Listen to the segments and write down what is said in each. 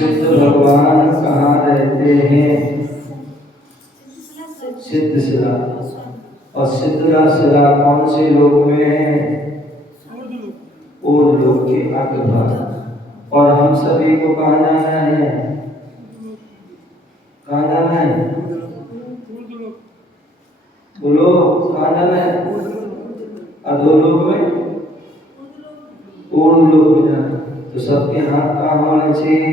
सिद्ध भगवान कहाँ रहते हैं? सिद्धशिला। और सिद्धशिला कौन से लोक में है? ऊर्ध्व लोक के अग्रभाग। और हम सभी को कहाँ जाना है? कहाँ जाना है? बोलो, कहाँ जाना है? अधोलोक में, ऊर्ध्व लोक में जाना। तो सबके हाथ कहाँ होने चाहिए?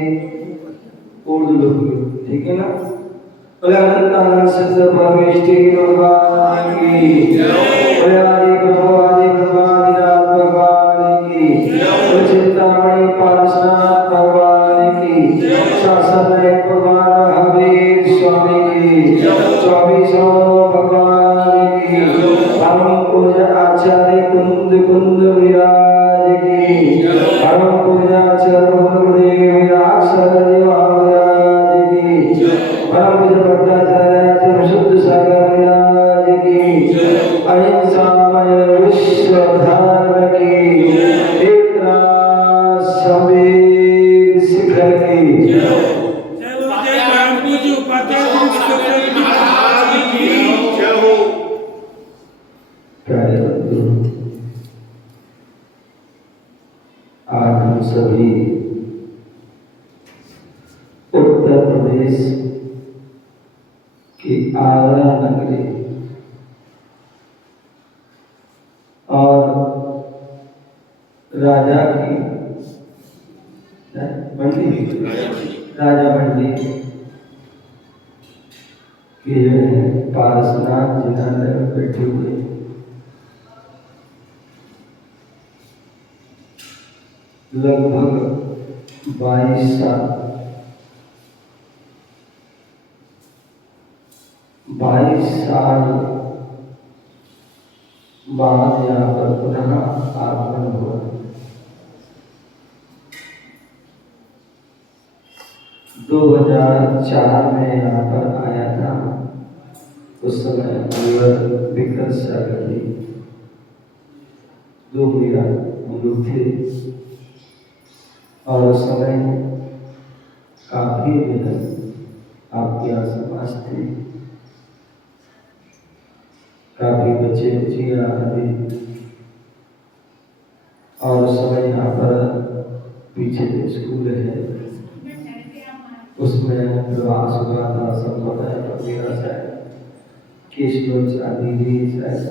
ऊर्ध्व लोक में, ठीक है ना? अनंत सिद्ध परमेष्टि भगवान की जय। आदि प्रभु आदि भगवान भगवान की चिंतामणि पार्श्वनाथ भगवान की शासन भगवान हबीर स्वामी की 24 भगवान की परम पूज्य आचार्य कुंद कुंद विराज की परम पूज्य आचार्य गुरुदेव विराज सरदेव महाराज की परम पूज्य भट्टाचार्य शुद्ध सागर विराज की अहिंसामय विश्व धर्म की एकनाथ संवेद शिखर की आज हम सभी उत्तर प्रदेश की आगरा नगरी और राजा की मंडी, राजा मंडी के जो है पारसनाथ जिनालय में बैठे हुए लगभग 22 साल बाद यहाँ पर पुनः आगमन हुआ। 2004 में यहाँ पर आया था। उस समय विकट सागर जी 2 मेरा हम लोग थे और उस समय काफी आपके यहाँ समाज थे, काफी बच्चे बच्चियाँ आदि, और उस समय यहाँ पर पीछे जो स्कूल है उसमें प्रवास हुआ था। संप्रदाय पर मेरा शायद केशलोच आदि भी शायद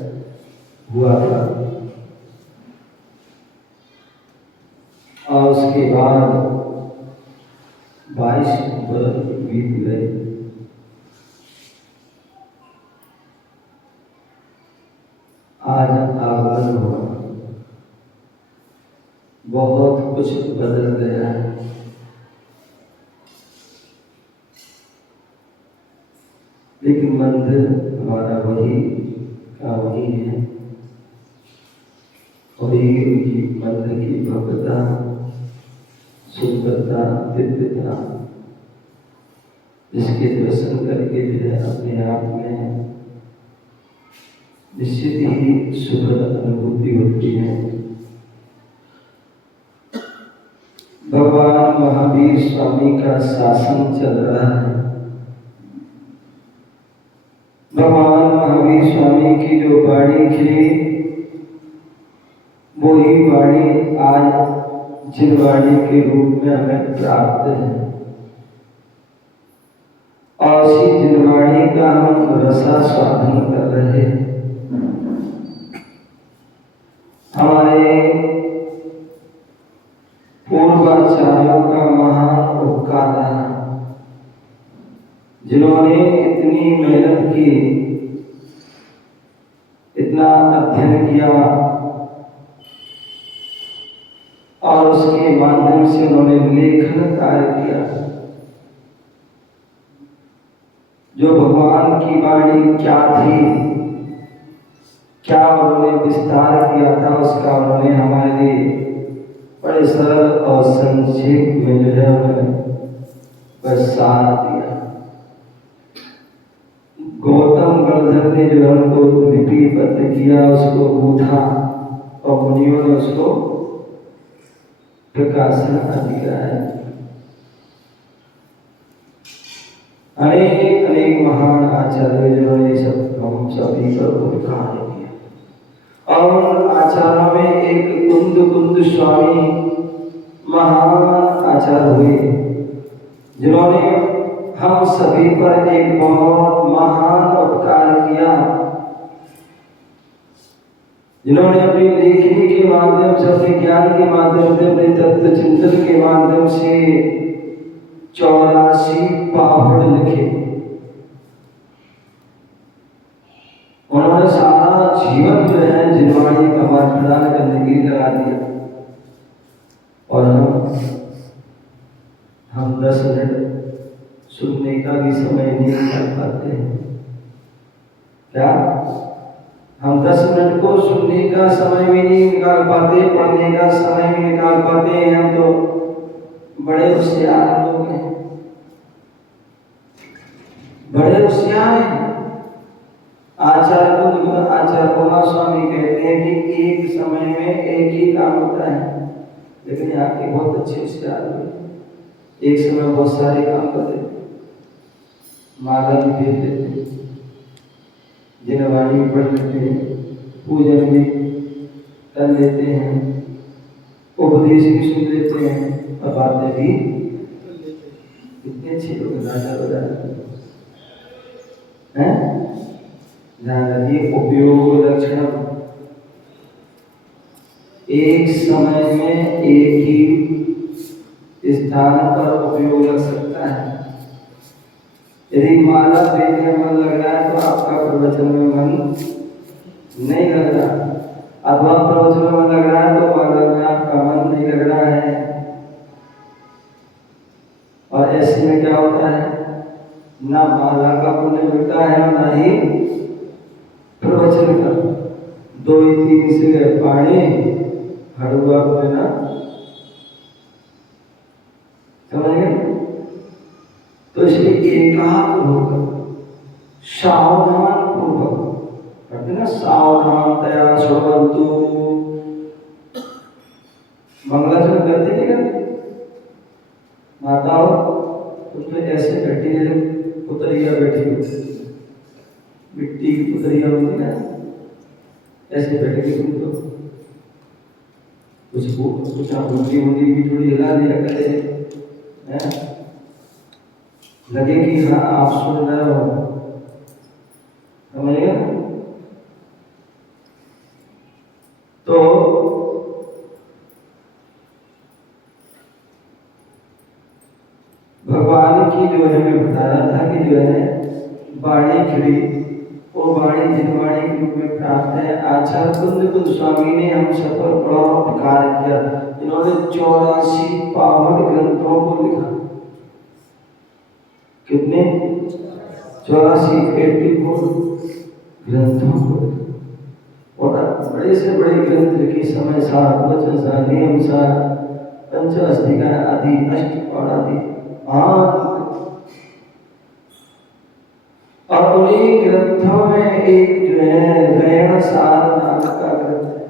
हुआ था। और उसके बाद 22 वर्ष बीत गए। आज आगमन हुआ, बहुत कुछ बदल गया है। लेकिन मंदिर हमारा वही का वही है, और ये उनकी मंदिर की भव्यता, सुंदरता, दिव्यता, जिसके दर्शन करके जो है अपने आप में निश्चित ही सुखद अनुभूति होती है। भगवान महावीर स्वामी का शासन चल रहा है। भगवान महावीर स्वामी की जो वाणी थी वही वाणी आज जिनवाणी के रूप में हमें प्राप्त है, और इसी जिनवाणी का हम रसास्वादन कर रहे हैं। हमारे पूर्वाचार्यों का महान उपकार रहा, जिन्होंने इतनी मेहनत की, इतना अध्ययन किया, और उसके माध्यम से उन्होंने लेखन कार्य किया। जो भगवान की वाणी क्या थी, क्या उन्होंने विस्तार किया था, उसका उन्होंने हमारे लिए बड़े सरल और संक्षेप में जो है उन्होंने सार दिया। गौतम गणधर ने जो हमको लिपिबद्ध किया, उसको गूंथा, और मुनियों ने उसको प्रकाशन दिया है। अनेक अनेक महान आचार्य जिन्होंने सब हम सभी पर लिखा है। और उन आचार्यों में एक कुंद स्वामी महान आचार्य हुए, जिन्होंने हम सभी पर एक बहुत महान उपकार किया, जिन्होंने अपनी लेखनी के माध्यम से, अपने ज्ञान के माध्यम से, अपने तत्व चिंतन के माध्यम से 84 पावड़ लिखे। उन्होंने सारा जीवन जो है जिनवाणी का मार्ग प्रदान करने के लिए लगा दिया, और हम 10 मिनट सुनने का भी समय नहीं निकाल पाते हैं। क्या हम 10 मिनट को सुनने का समय भी नहीं निकाल पाते, पढ़ने का समय भी निकाल पाते हैं? हम तो बड़े होशियार लोग हैं, बड़े होशियार हैं। आचार्य कुमार स्वामी कहते हैं कि एक समय में एक ही काम होता है, लेकिन यहाँ के बहुत अच्छे होशियार हुए। एक समय बहुत सारे काम करते, माला भी भेज देते, जिनवाणी भी पढ़ लेते हैं, पूजन भी कर लेते हैं, उपदेश भी सुन लेते हैं, और बातें भी कितने अच्छे लोग राजा बजा हैं। ध्यान रखिए, उपयोग लक्षण एक समय में एक ही स्थान पर उपयोग लग सकता है। यदि माला देने में मन लग रहा है तो आपका प्रवचन में मन नहीं लग रहा, अथवा प्रवचन में मन लग रहा है तो माला में आपका मन नहीं लग रहा है। और ऐसे में क्या होता है, ना माला का पुण्य मिलता है और ना ही प्रवचन का। 2-3 से पानी हड़ुआ को ना, समझ गए? तो इसलिए एकाग्र होकर सावधान पूर्वक कहते ना, सावधानतया श्रवन्तु। मंगलाचरण करते नहीं करते माताओं, उसमें ऐसे बैठी है, पुतरिया बैठी होती, मिट्टी की पुतरिया होती ना, ऐसे बैठ के तुम तो कुछ उल्टी होती भी थोड़ी हिला दिया करे, लगे कि हाँ आप सुन रहे हो, समझिए। तो भगवान की जो है, मैं बता रहा था कि जो है वाणी खिड़ी, वो वाणी जिन वाणी के रूप में प्राप्त है। आचार्य कुंद स्वामी ने हम सब पर बड़ा उपकार किया। इन्होंने 84 पावन ग्रंथों को लिखा। कितने? 84 ग्रंथों को, और बड़े से बड़े ग्रंथ लिखे, समय सार, वचन सार, नियम सार, पंचास्तिका आदि, अष्टपाद आदि। और उन्हीं ग्रंथों में एक जो है रहण सार नाम का ग्रंथ है।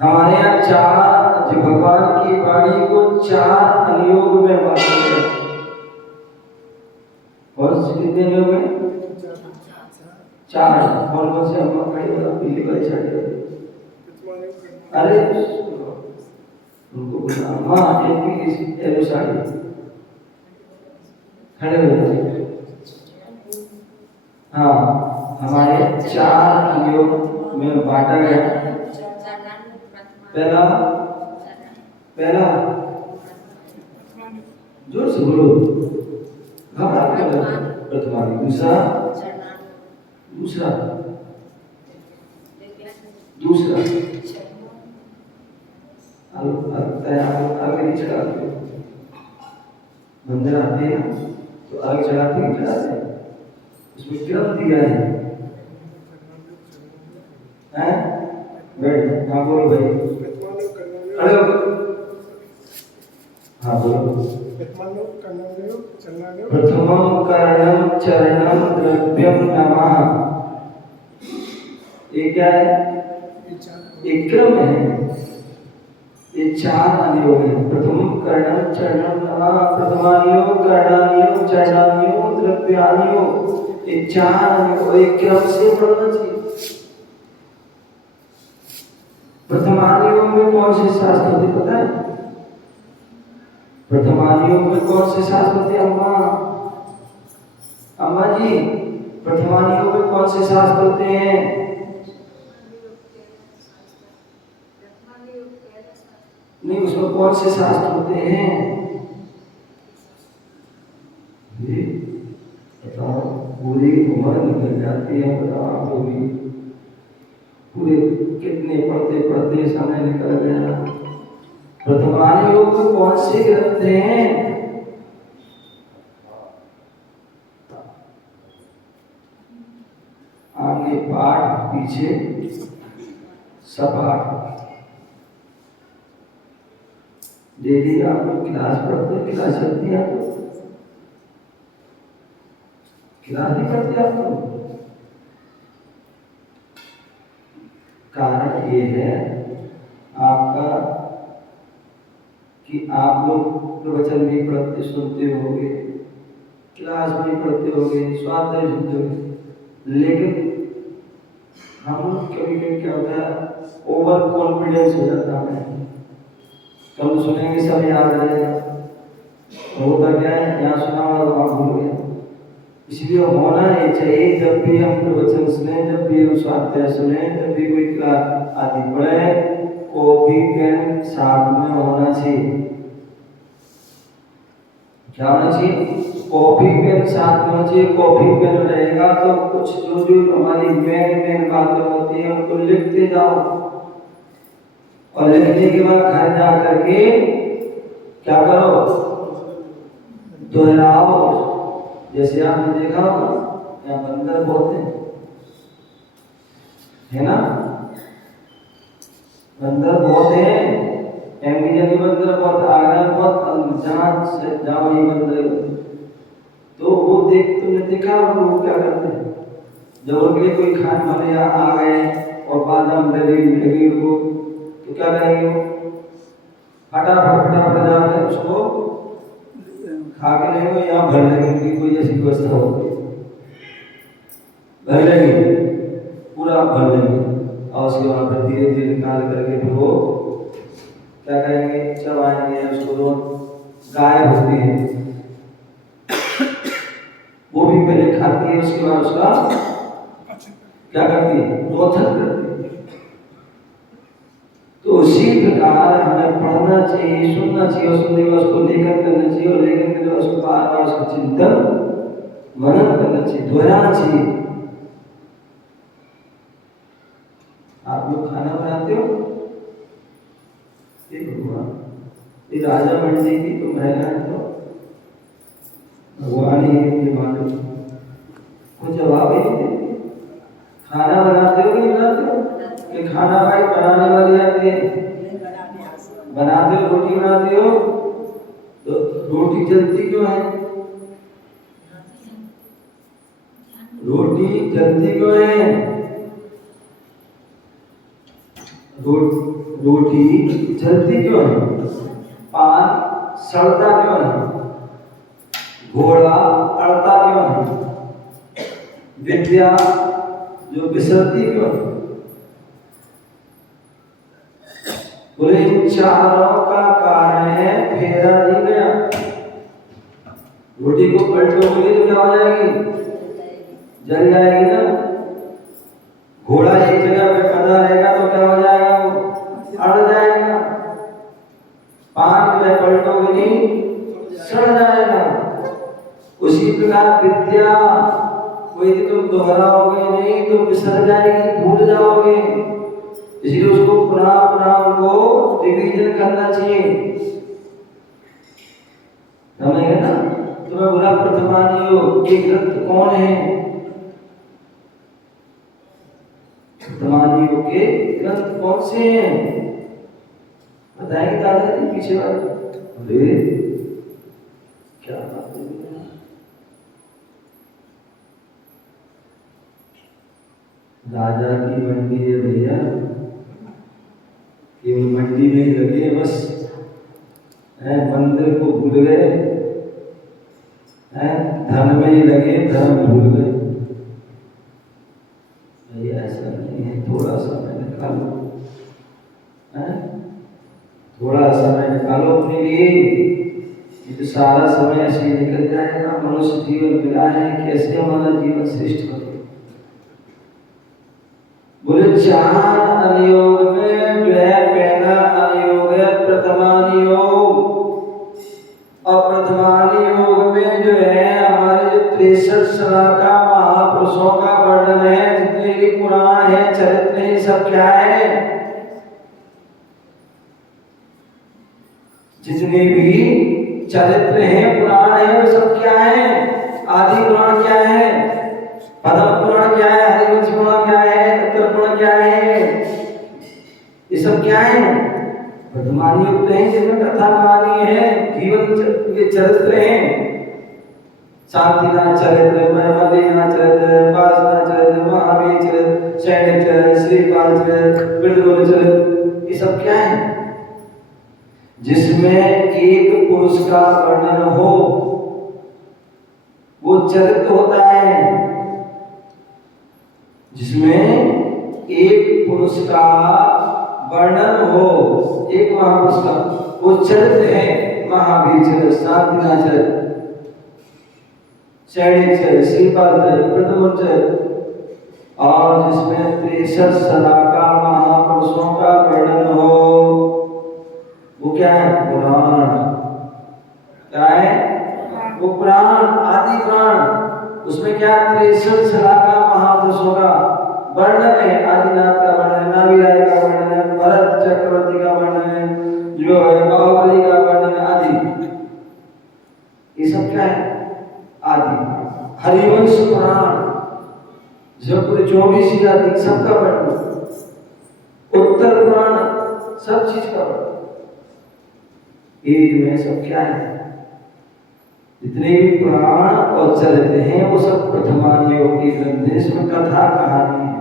हमारे यहाँ 4 जो भगवान की वाणी को 4 अनुयोग में बांटा गया। और कितने अनुयोग में? 4। कौन कौन से? हम खड़ी वाला, पीली वाली साड़ी, अरे उनको बोला माँ एक पीली येलो साड़ी, खड़े हो जाए। हाँ, हमारे 4 अनुयोग में बांटा गया। पहला जोर से बोलो, प्रथमा, दूसरा आगे नहीं चढ़ाते, मंदिर आते हैं तो आगे चढ़ाते हैं, उसमें क्रम दिया है। बैठ, हाँ बोलो भाई, अरे हाँ बोलो। प्रथमं कर्णं चरणं द्रव्यं नमः। ये क्या है? एक क्रम है, ये 4 अनुयोग है। प्रथमं कर्णं चरणं नमः, प्रथमानुयोग, कर्णानुयोग, चरणानुयोग, द्रव्यानुयोग। ये 4 अनुयोग एक क्रम से पढ़ना चाहिए। प्रथमानुयोग में कौन से शास्त्र होते पता है? प्रथमानुयोग में कौन से शास्त्र होते? अम्मा जी, प्रथमानुयोग में कौन से शास्त्र होते हैं? नहीं, उसमें कौन से शास्त्र होते हैं? बताओ, पूरी उम्र निकल जाती है, बताओ पूरे कितने पढ़ते समय निकल गया। प्रथमानुयोग में कौन से ग्रंथ हैं? आगे पाठ, पीछे सपाट। डेली आप लोग क्लास पढ़ते, क्लास चलती है, आपको क्लास नहीं पढ़ते आप लोग? कारण ये है आपका कि आप लोग प्रवचन भी पढ़ते सुनते होंगे, क्लास भी पढ़ते होंगे, स्वाध्याय सुनते होंगे, लेकिन हम कभी कभी क्या होता है, ओवर कॉन्फिडेंस हो जाता है। कल सुनेंगे सब याद रहेगा, होता क्या है, यहाँ सुना हुआ वहाँ भूल गया। इसलिए होना ही चाहिए। जब भी हम प्रवचन सुने, जब भी हम स्वाध्याय सुने, जब भी कोई क्लास आदि पढ़े, कॉपी पेन साथ में होना चाहिए। क्या होना चाहिए? कॉपी पेन साथ में होना चाहिए। कॉपी पेन रहेगा तो कुछ जो जो हमारी मेन बातें होती हैं उनको लिखते जाओ, और लिखने के बाद घर जा करके क्या करो? दोहराओ। जैसे आपने देखा होगा यहाँ बंदर बहुत है ना, बंदर बहुत है। एमपी बंदर बहुत, आगरा बहुत, जहाँ वही बंदर। तो वो तुमने देखा वो क्या करते हैं? जब उनके लिए कोई खान वाले यहाँ आ गए और बादाम लगी उनको, तो क्या करेंगे? फटाफट जाकर उसको खा के लेंगे, यहाँ भर लेंगे। उनकी कोई ऐसी व्यवस्था होगी, भर लेंगे, पूरा भर लेंगे, और उसके बाद फिर धीरे धीरे निकाल करके फिर वो क्या करेंगे? चबाएंगे उसको। गाय होती है वो भी पहले खाती है, उसके बाद उसका क्या करती है? रोथन करती है। तो उसी प्रकार हमें पढ़ना चाहिए, सुनना चाहिए, और सुनने के बाद उसको लेखन करना चाहिए, और लेखन करने के बाद उसको बार बार उसका चिंतन मनन करना चाहिए, दोहराना चाहिए। आप लोग खाना बनाते हो? ये राजा मंडी की तो महिला है, तो भगवान ही मालूम, कुछ जवाब ही नहीं देते। खाना बनाते हो नहीं बनाते हो? कि खाना भाई बनाने वाली आती है? बनाते हो, रोटी बनाते हो, तो रोटी जलती क्यों है? रोटी जलती क्यों है? रोटी जलती क्यों है? पान सड़ता क्यों है? घोड़ा अड़ता क्यों है? विद्या जो बिसरती क्यों है? बोले इन चारों का कारण है फेरा नहीं गया। रोटी को पलटोगे तो क्या हो जाएगी? जल जाएगी ना। घोड़ा एक जगह पे बंधा रहेगा तो क्या हो जाएगा? वो अड़ जाएगा। पान में पलटोगे नहीं, सड़ जाएगा। उसी प्रकार विद्या कोई तुम दोहराओगे नहीं तो बिसर जाएगी, भूल जाओगे। इसलिए उसको पुनः उनको रिवीजन करना चाहिए। समझे ना? तुम्हें बोला प्रथमानियोग के ग्रंथ कौन है? प्रथमानियोग के ग्रंथ कौन से हैं? बताएंगे दादाजी पीछे वाले? अरे क्या बात है, राजा की मंडी है भैया, कि मंडी में ही लगे बस, मंदिर को भूल गए, धन में ही लगे, धर्म भूल गए। भैया ऐसा नहीं है, थोड़ा समय निकालो, थोड़ा समय निकालो अपने लिए। तो सारा समय ऐसे ही निकल जाएगा। मनुष्य जीवन मिला है, कैसे हमारा जीवन श्रेष्ठ करो। बोले चार अनुयोग में जो है पहला अनुयोग है प्रथमानुयोग, और प्रथमानुयोग में जो है हमारे जो 63 सलाह का महापुरुषों का वर्णन है। जितने भी पुराण है, चरित्र है, सब क्या है? जितने भी चरित्र हैं, पुराण है, वो सब क्या है? आदि पुराण क्या है? पद्म पुराण क्या है? हरिवंश पुराण क्या है? उत्तर पुराण क्या है? ये सब क्या है? वर्तमान युग है, जिनमें कथा कहानी है, जीवन के चरित्र हैं। शांतिनाथ चरित्र, मल्लीनाथ चरित्र, पार्श्वनाथ चरित्र, महावीर चरित्र, सैनिक चरित्र, श्रीपाल चरित्र, बिरदोल चरित्र, ये सब क्या है? जिसमें एक पुरुष का वर्णन हो, वो चरित्र होता है। जिसमें एक पुरुष का वर्णन हो, एक महापुरुष का, वो चरित्र है महावीर चरित्र, शांतिनाथ चरित्र। षैणिक श्रीपाद प्रथमोच्चर और जिसमें 63 सलाका महापुरुषों का वर्णन हो, वो क्या है? पुराण। क्या है? वो पुराण, आदि पुराण। उसमें क्या 63 सलाका महापुरुषों का वर्णन है। आदिनाथ का वर्णन है, नाभिराय का वर्णन है, भरत चक्रवर्ती का वर्णन है, जो है बाहुबली का वर्णन है, आदि। ये सब क्या है? आदि। हरिवंश पुराण जो पूरे 24 आदि सबका वर्णन, उत्तर पुराण सब चीज का वर्णन। एक में सब क्या है? जितने भी पुराण और चरित्र हैं वो सब प्रथमानियों की ग्रंथ है। इसमें कथा कहानी है,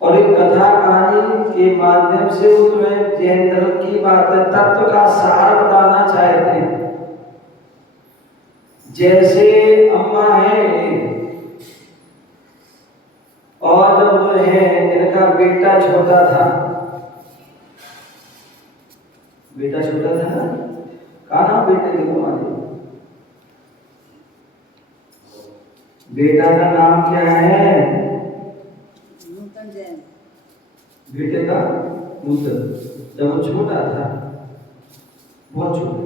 और एक कथा कहानी के माध्यम से वो तुम्हें जैन धर्म की बातें, तत्व का सार बताना चाहते हैं। जैसे अम्मा है और जब जो है इनका बेटा छोटा था, बेटा छोटा था ना, कहा ना बेटे के तुम्हारे बेटा का नाम क्या है? बेटे का नूतन। जब वो छोटा था, बहुत छोटा,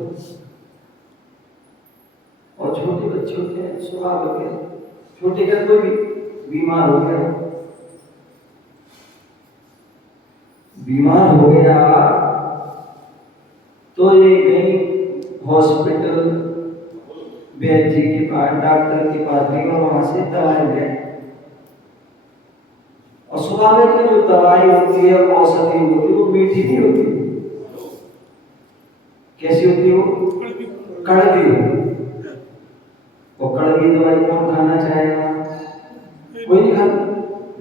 और छोटे बच्चे होते हैं स्वाभाविक है, छोटे का कोई भी बीमार हो गया, बीमार हो गया तो ये गई हॉस्पिटल, वैद्य जी के पास, डॉक्टर के पास गई और वहां से दवाई ले। और स्वाभाविक है जो दवाई होती है, औषधि होती है, वो मीठी नहीं होती। कैसी होती है? वो कड़वी होती। और कड़वी दवाई कौन खाना चाहेगा? कोई नहीं खाता।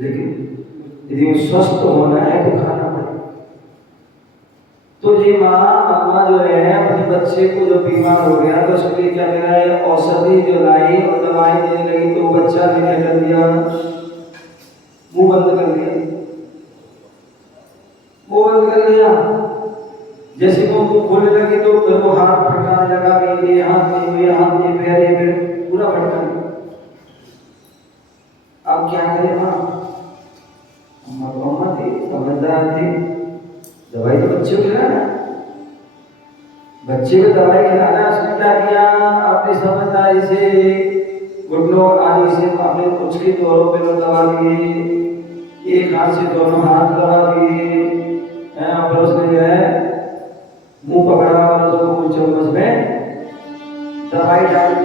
लेकिन यदि वो स्वस्थ होना है तो खाना पड़ेगा। तो ये अम्मा जो है अपने बच्चे को जो बीमार हो गया तो उसके लिए क्या करा है? औषधि जो लाई और दवाई देने लगी, तो बच्चा ने क्या कर दिया? मुंह बंद कर दिया। मुंह बंद कर दिया। जैसे वो मुंह खोलने लगी तो फिर वो हाथ फटकाने लगा कि ये हाथ नहीं, ये हाथ नहीं, पैर ये पैर पूरा फटका। अब क्या करे माँ? अम्मा थी, समझदार थी, दवाई तो बच्चे को खिलाना, बच्चे को दवाई खिलाना। उसने क्या किया? अपनी समझदारी से घुटनों आदि से अपने उछली दोनों पे दबा दिए, एक हाथ से दोनों हाथ दबा दिए, फिर उसने जो है मुंह पकड़ा और उसको मुंह चम्मच में दवाई डाल दी।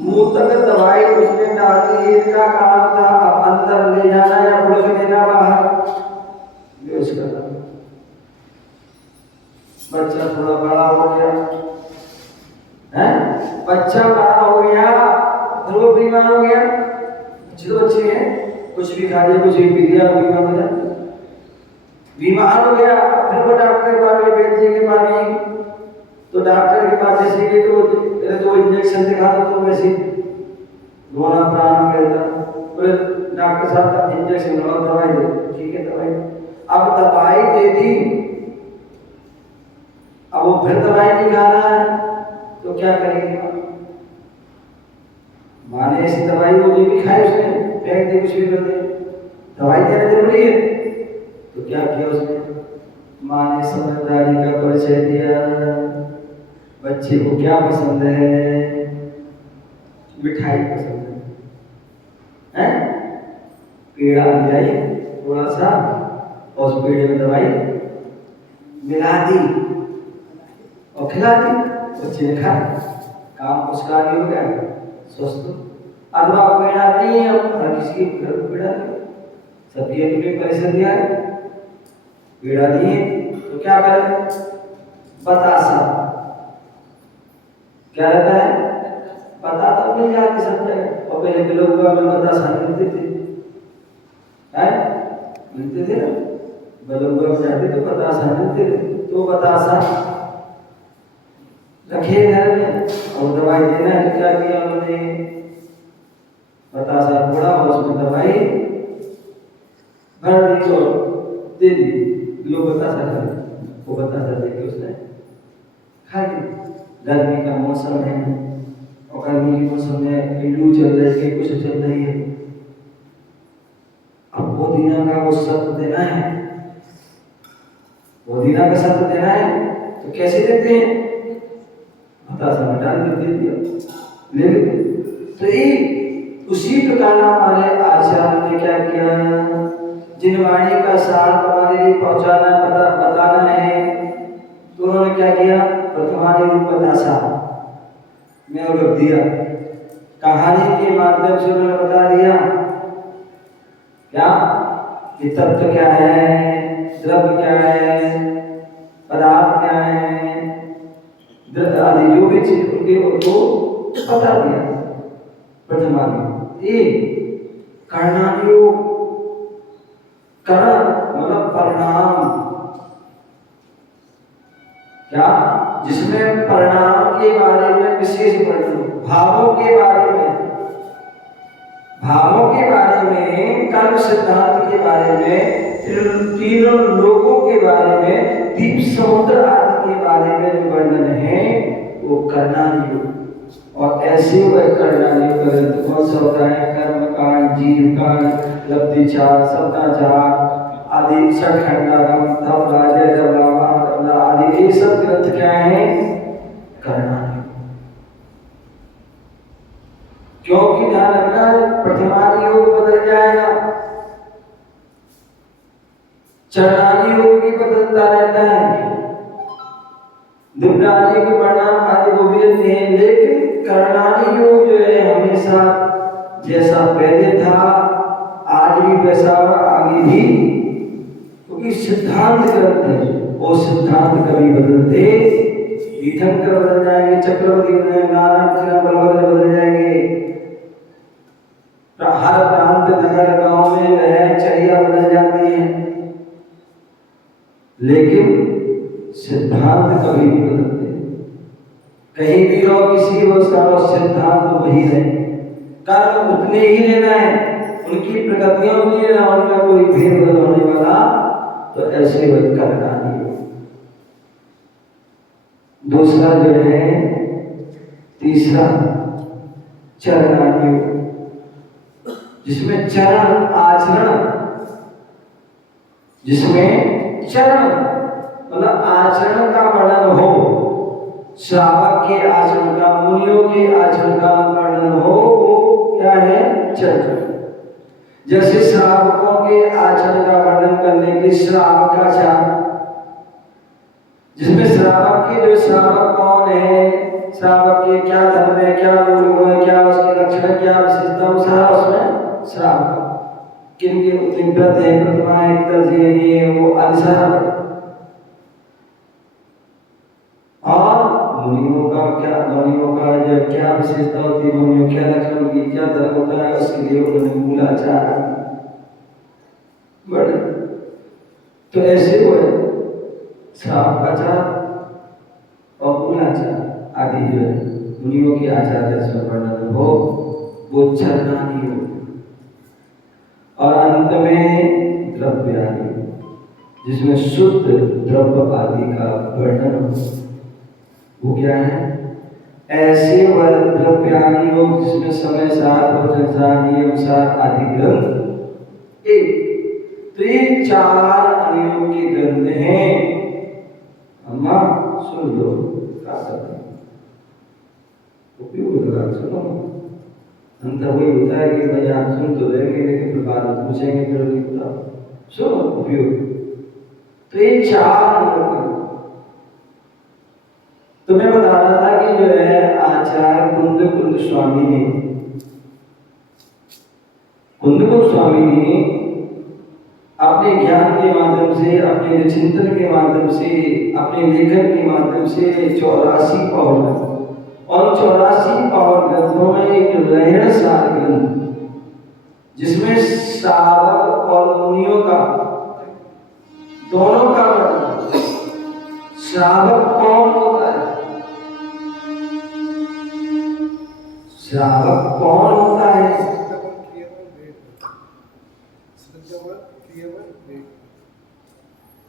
मुंह तक दवाई उसने डाल दी। इसका काम था अब अंदर ले जाना या बुड़क देना बाहर। बच्चा थोड़ा बड़ा हो गया, बच्चा बड़ा हो गया, फिर वो बीमार हो गया। जो बच्चे हैं कुछ भी खा लिया, कुछ भी पी लिया, बीमार हो जाता। बीमार हो गया, फिर वो डॉक्टर के पास गए, वैद्य के पास गई। तो डॉक्टर के पास जैसे गए तो इंजेक्शन दिखा दो, तो वैसे रोना प्रारंभ करता। बोले डॉक्टर साहब इंजेक्शन और दवाई दे। ठीक है दवाई। अब दवाई दे दी, अब वो फिर दवाई नहीं खा रहा है तो क्या करेगी? माँ ने ऐसी दवाई वो नहीं भी खाई, उसने फेंक दी, कुछ भी कर दिया। दवाई देना जरूरी है तो क्या किया उसने? माँ ने समझदारी का परिचय दिया। बच्चे को क्या पसंद है? मिठाई पसंद है, पेड़ा ले आई थोड़ा सा, और उस पेड़े में दवाई मिला दी और खिला दी। बच्चे ने खाया, काम उसका नहीं हो गया, स्वस्थ। अब आप पेड़ा नहीं है, हर किसी के घर में पेड़ा नहीं, सबकी अपनी पैसे दिया है, पेड़ा नहीं है तो क्या करें? बतासा क्या रहता है? बतासा मिल जाती सब जगह। और पहले के लोग बतासा मिलते थे, मिलते थे ना, बलुआ जाते तो बतासा मिलते थे। तो बतासा रखे घर में, और दवाई देना है तो क्या किया उन्होंने? बतासा फोड़ा और उसमें दवाई भर दी और दे दी। लोग बतासा, वो बतासा देके उसने मौसम है और गर्मी के मौसम में लू चल रही है, कुछ चल रही है। अब वो दीना का वो सत्य देना है, वो दीना का सत्य देना है तो कैसे देते हैं? बतासा डाल दे दिया, ले लेते। तो ये उसी प्रकार हमारे आचार्य ने क्या किया, जिन वाणी का सार हमारे लिए पहुंचाना बताना है, तो उन्होंने क्या किया, प्रथमानी रूप बतासा में रख दिया, कहानी के माध्यम से उन्होंने बता दिया क्या कि तत्व क्या है, द्रव्य क्या है, पदार्थ क्या है आदि जो भी चीज उनके उनको बता दिया। प्रथमानी ये कर्णानियो, कर्ण मतलब परिणाम, क्या जिसमें परिणाम के बारे में विशेष वर्णन, भावों के बारे में, भावों के बारे में, कर्म सिद्धांत के बारे में, तीनों लोगों के बारे में, दीप समुद्र आदि के बारे में जो वर्णन है वो कर्णानियोग। और ऐसे वह कर्णानियोग ग्रंथ कौन सा होता है? कर्म कांड, जीव कांड, लब्धिचार, सत्ताचार आदि, षटखंडागम, तप राजय आदि, ये सब ग्रंथ क्या है? कर्णानियोग। क्योंकि ध्यान रखना, प्रथमानी योग बदल जाएगा, चरणानी योग भी बदलता रहता है, दिव्यानी के परिणाम आदि वो भी रहते हैं, लेकिन कर्णानी योग जो है हमेशा जैसा पहले था आज भी वैसा आगे भी, क्योंकि सिद्धांत ग्रंथ है, वो सिद्धांत कभी बदलते, तीर्थंकर बदल जाएंगे, चक्रवर्ती बदल जाएंगे, नारायण बदल जाएंगे, हर प्रांत नगर गांव में वह चर्या बदल जाती है, लेकिन सिद्धांत कभी नहीं बदलते। कहीं भी रहो, किसी अवस्था में सिद्धांत वही है, कर्म उतने ही लेना है, उनकी प्रगतियों में लेना, उनमें कोई भेद बदल होने वाला तो ऐसे वह करना नहीं। दूसरा जो है, तीसरा चरणानी, जिसमें चरण आचरण, जिसमें चरण मतलब आचरण का वर्णन हो, श्रावक के आचरण का, मुनियों के आचरण का वर्णन हो, वो क्या है? चरण। जैसे श्रावकों के आचरण का वर्णन करने के श्रावकाचार, जिसमें श्रावक के, जो श्रावक कौन है, श्रावक के क्या धर्म है, क्या मूल गुण है, क्या उसके लक्षण, क्या विशेषता, सारा उसमें श्रावक किन किन व्रत है, प्रतिमाएं, तरजीह, ये वो अनुसार। और मुनियों का क्या, मुनियों का जो क्या विशेषता होती है, मुनियों क्या लक्षण होती, क्या धर्म होता है, उसके लिए उन्होंने मूलाचार बड़े। तो ऐसे वो श्रावकाचार और मूलाचार आदि जो है मुनियों के आचार जैसे वर्णन हो, वो चरणानी हो। और अंत में द्रव्यादि, जिसमें शुद्ध द्रव्य आदि का वर्णन हो, वो क्या है? ऐसे वह द्रव्यादि योग जिसमें समय सार, भोजन सार, नियम सार आदि ग्रंथ एक। तो ये चार अनुयोग के ग्रंथ हैं। अम्मा सुन लो, क्या करते हैं, उपयोग लगा सुनो। अंतर वही होता है कि भाई आप सुन तो लेंगे, लेकिन फिर बाद में पूछेंगे, फिर नहीं पता, सुनो उपयोग। तो ये चार तो मैं बता रहा था कि जो है आचार्य कुंद स्वामी ने, कुंद स्वामी ने अपने ज्ञान के माध्यम से, अपने चिंतन के माध्यम से, अपने लेखन के माध्यम से 84 पावर, और 84 पावर ग्रंथों में एक रहन सार ग्रंथ, जिसमें श्रावक और मुनियों का दोनों का वर्णन। श्रावक कौन होता है? श्रावक कौन होता है?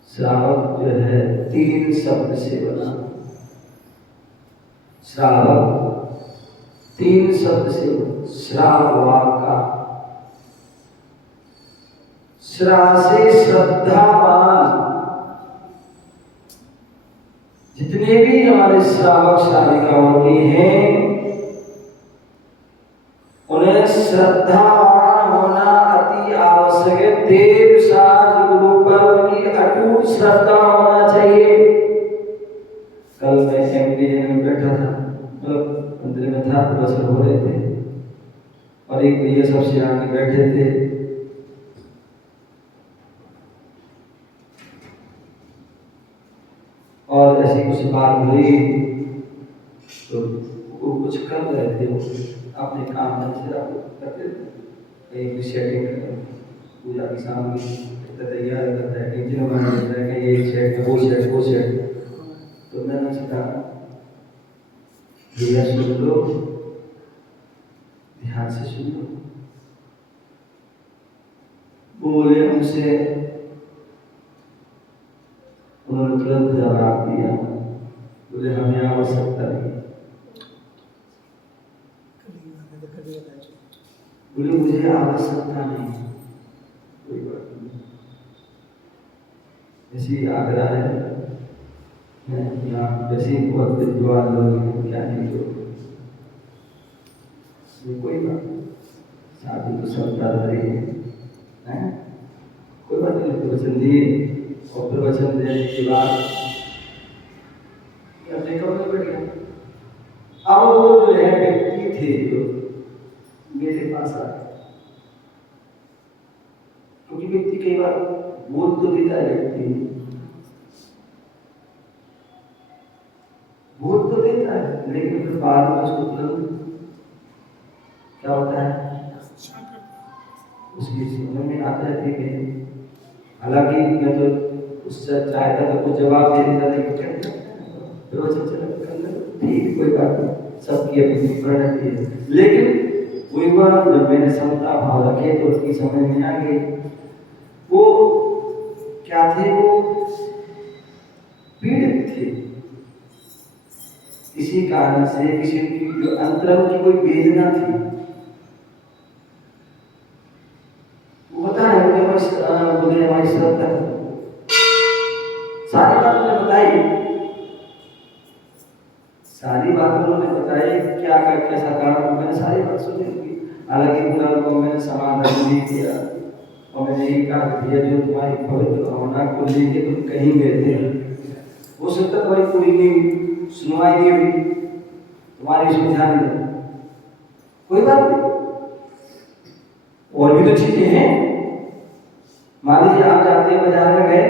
श्रावक जो है 3 शब्द से बना। श्रावक 3 शब्द से श्रावका, श्रा से श्रद्धावान। जितने भी हमारे श्रावक श्राविकाओं की हैं, उन्हें श्रद्धावान होना अति आवश्यक है। देव शास्त्र गुरु पर उनकी अटूट श्रद्धा होना चाहिए। कल मैं एमडीए में बैठा था, मतलब मंदिर में था, प्रवचन हो रहे थे और एक भैया सबसे आगे बैठे थे। और ऐसी कुछ बात हुई तो वो कुछ कर रहे थे, वो अपने काम में से करते थे, कहीं भी सेटिंग पूजा की सामग्री तैयार करता है, कहीं जिन्होंने करता है कि ये सेट वो सेट वो सेट। तो मैंने कहा भैया सुन लो, ध्यान से सुन लो। बोले हमसे, उन्होंने तुरंत जवाब दिया, बोले हमें आवश्यकता नहीं। बोले मुझे आवश्यकता नहीं, कोई बात नहीं। ऐसी आग्रह है यहाँ, जैसे बहुत विद्वान लोग क्या नहीं लोग, कोई बात नहीं, शादी तो समझदारी है, कोई बात नहीं। प्रवचन दिए और प्रवचन देने के बाद अपने कमरे बैठ गया। अब वो जो है व्यक्ति थे जो मेरे पास आए, क्योंकि व्यक्ति कई बार बोल तो देता है, व्यक्ति बोल तो देता है, लेकिन फिर बाद में उसको तुरंत क्या होता है, उसकी समझ में आता है कि हालांकि मैं तो उससे चाहता था कुछ जवाब दे देता, लेकिन प्रवचन चला ठीक, कोई बात नहीं, सबकी अपनी प्रणति है। लेकिन वही बात जब मैंने समता भाव रखे तो उसकी समझ में आ गई। वो क्या थे, वो पीड़ित थे किसी कारण से, किसी की अंतरंग की कोई वेदना थी। वो पता है मुझे हमारी श्रद्धा सारी बात उन्होंने बताई, सारी बात उन्होंने बताई, क्या कैसा कारण, मैंने सारी बात सुनी उनकी। हालांकि पूरा को मैंने समाधान नहीं किया और मैंने यही कहा कि भैया जो तुम्हारी पवित्र भावना को लेके तुम कहीं गए थे, वो सब तक तुम्हारी पूरी नहीं सुनवाई नहीं हुई, तुम्हारी उसमें ध्यान नहीं, कोई बात नहीं। और भी तो चीजें हैं, मान लीजिए आप जाते हैं बाजार में गए,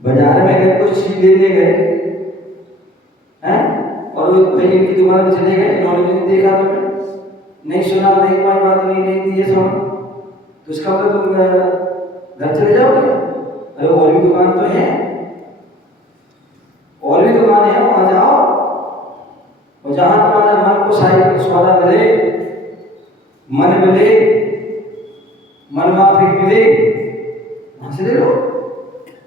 बाजार में गए कुछ चीज लेने गए हैं, और वो भाई इनकी दुकान में चले गए, इन्होंने नहीं देखा, तो नहीं सुना, नहीं कोई बात नहीं दी है समझ, तो इसका मतलब तुम घर चले जाओगे। अरे और भी दुकान तो है, और भी दुकान है, वहां जाओ, और जहां तुम्हारे मन को साहित्य सौदा मिले, मन मिले, मन माफिक मिले, वहां से ले लो।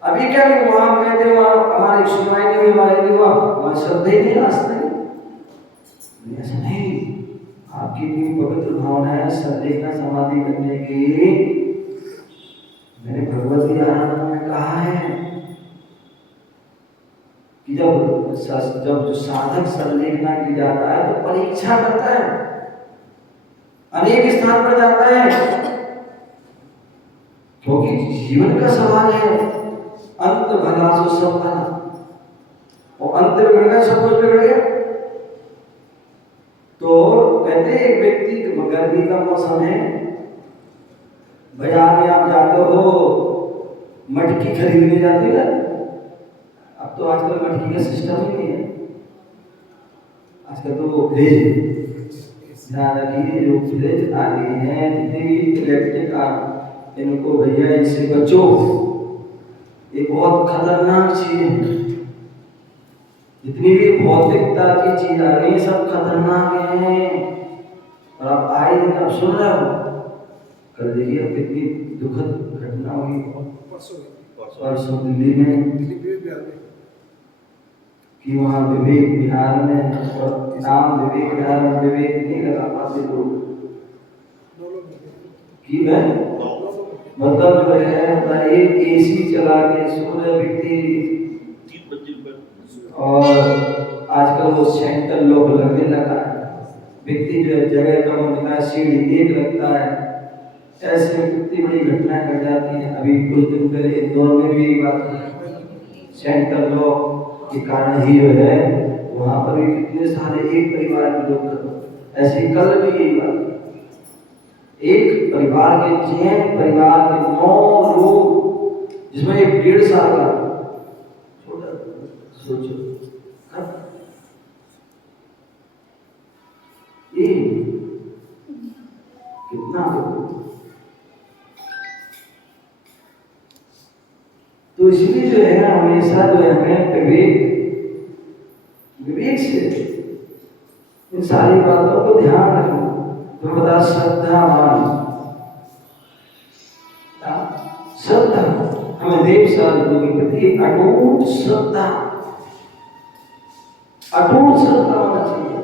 अभी क्या कि वहां गए थे, वहां हमारी सुनवाई नहीं हुई, हमारे नहीं हुआ, वहां श्रद्धा ही नहीं, आस्था नहीं, ऐसा नहीं। आपकी इतनी पवित्र भावना है संदेह समाधि करने की, मैंने भगवत गीता में कहा है कि जब जो साधक संलेखना की जाता है तो परीक्षा करता है, अनेक स्थान पर जाता है, क्योंकि जीवन का सवाल है, अंत भला सो सब भला, और अंत बिगड़ गया सब कुछ बिगड़ गया। तो कहते हैं एक व्यक्ति, गर्मी का मौसम है, बाजार में आप जाते हो, मटकी खरीदने जाते हो, अब तो आजकल मटकी का सिस्टम ही नहीं है, आजकल तो वो फ्रिज, ध्यान रखिए जो फ्रिज आ गई है, जितनी भी इलेक्ट्रिक आ, इनको भैया इससे बचो, ये बहुत खतरनाक चीज है। जितनी भी भौतिकता की चीज आ रही है सब खतरनाक है, और आप आए दिन आप सुन रहे हो, कल देखिए अब कितनी दुखद घटना हुई, परसों दिल्ली में कि वहाँ विवेक विहार में और नाम विवेक विहार में विवेक नहीं लगा पाते लोग कि मैं मतलब जो है एक एसी चला के सो रहे व्यक्ति और आजकल वो सेंट्रल लोग लगने लगा है व्यक्ति जो है जगह कम होता है सीढ़ी एक लगता है ऐसे कितनी बड़ी घटनाएं घट जाती हैं। अभी कुछ दिन पहले इंदौर में भी एक बात सेंट्रल लॉ के कारण ही जो है वहां पर भी कितने सारे एक परिवार के लोग ऐसे कल भी यही बात एक परिवार के जैन परिवार के 9 लोग जिसमें एक 1.5 साल का छोटा सोचो ये कितना तो इसलिए जो है हमेशा जो है हमें विवेक से इन सारी बातों को ध्यान रखना तो बता श्रद्धावान श्रद्धा हमें देव साधु के प्रति अटूट श्रद्धा होना चाहिए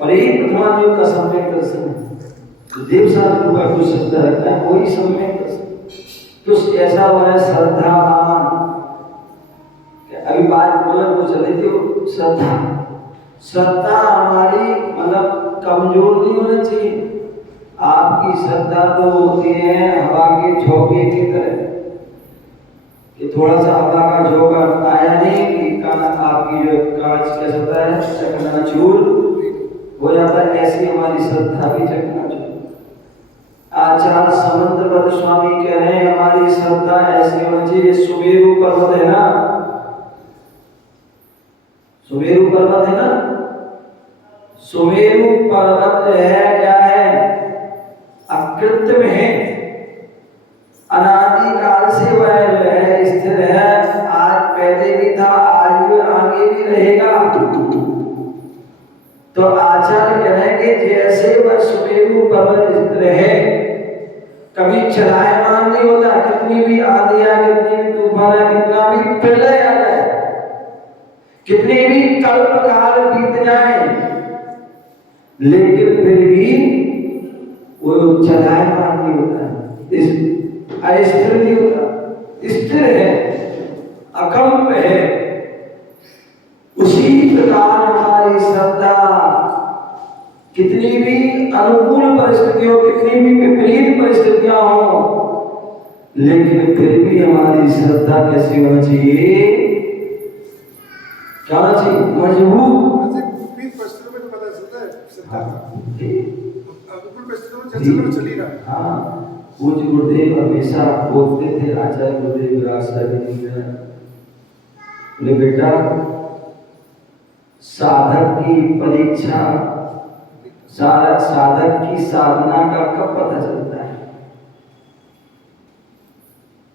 और एक प्रधान योग का सम्यक दर्शन है देव साधु का कुछ श्रद्धा रखता है कोई सम्यक दर्शन तो ऐसा हुआ है श्रद्धावान अभी बात मतलब वो चली थी श्रद्धा हमारी मतलब कमजोर नहीं होना चाहिए आपकी श्रद्धा तो होती है हवा के झोंके की तरह कि थोड़ा सा हवा का झोंका आया नहीं कि आपकी जो कांच कैसा होता है चकनाचूर हो जाता है ऐसी हमारी श्रद्धा भी चकनाचूर आचार्य समंतवत स्वामी कह रहे हैं हमारी श्रद्धा ऐसी होनी चाहिए सुमेरु पर्वत है ना सुमेरु पर्वत है ना सुमेरु पर्वत जो है क्या है अकृत्रिम है अनादिकाल से वह जो है स्थिर है आज पहले भी था आज भी आगे भी रहेगा तो आचार्य कह रहे हैं कि जैसे वह सुमेरु पर्वत स्थिर है कभी चलायमान नहीं होता कितनी भी आंधियां कितनी भी तूफान कितना भी प्रलय आ जाए कितने भी कल्प काल बीत जाए लेकिन फिर भी वो चलायमान नहीं होता अस्थिर नहीं होता स्थिर है अकम्प है उसी प्रकार हमारी श्रद्धा कितनी भी अनुकूल परिस्थितियों कितनी भी विपरीत परिस्थितियां हो लेकिन फिर भी हमारी श्रद्धा कैसी होनी चाहिए क्या होना चाहिए मजबूत विपरीत परिस्थितियों में तो पता चलता है श्रद्धा अनुकूल परिस्थितियों में चल ही रहा है हाँ पूज्य गुरुदेव हमेशा बोलते थे आचार्य गुरुदेव विराट साहब जी बोले बेटा साधक की परीक्षा साधक की साधना का कब पता चलता है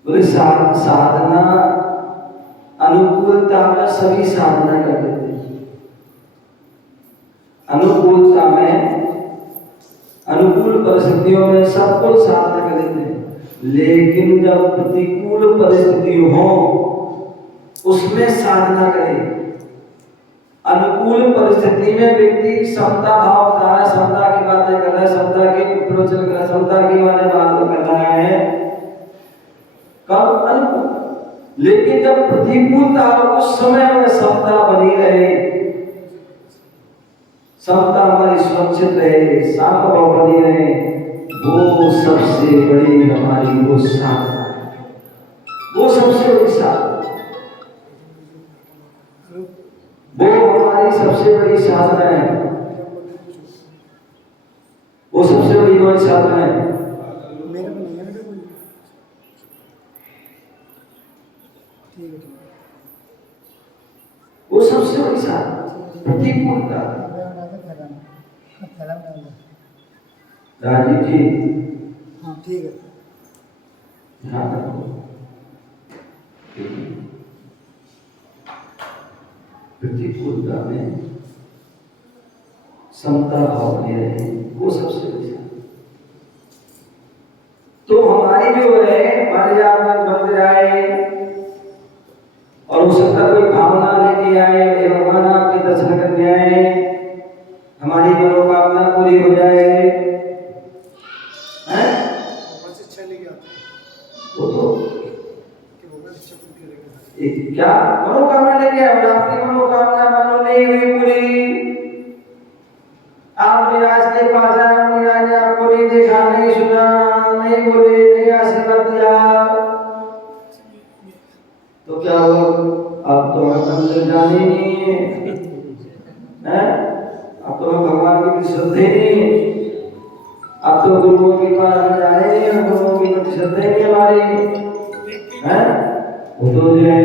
बोले साधना अनुकूलता में सभी साधना कर लेते हैं अनुकूलता में अनुकूल परिस्थितियों में सब कुछ साधना कर लेते हैं लेकिन जब प्रतिकूल परिस्थिति हो उसमें साधना करें अनुकूल परिस्थिति में व्यक्ति समता भाव बता रहा है समता की बातें कर रहा है समता के प्रवचन कर रहा है समता की बात कर रहा है कब अनुकूल लेकिन जब प्रतिकूलता उस समय में समता बनी रहे समता हमारी सुरक्षित रहे शांत भाव बनी रहे वो सबसे बड़ी हमारी वो साधना वो सबसे बड़ी साधना वो हमारी सबसे बड़ी साधना है वो सबसे बड़ी हमारी साधना है वो सबसे बड़ी साधना प्रतिकूलता राजीव जी हाँ ठीक है हाँ प्रतिकूलता में समता भाव बने रहे वो सबसे बड़ी तो हमारी जो है हमारे आप बन जाए और हो सकता कोई भावना लेके क्या मनोकामना लेके आए, बोला आपकी मनोकामना मानो नहीं हुई पूरी, आप मुनिराज के पास आए, मुनिराज ने आपको नहीं देखा, नहीं सुना, नहीं बोले, नहीं आशीर्वाद दिया, तो क्या हुआ? अब तो हम अंदर जाने नहीं है, अब तो हम भगवान की श्रद्धे नहीं, अब तो गुरुओं के पास हम जा रहे हैं, गुरुओं की प्रति श्रद्धा नहीं हमारी है, वो तो जो है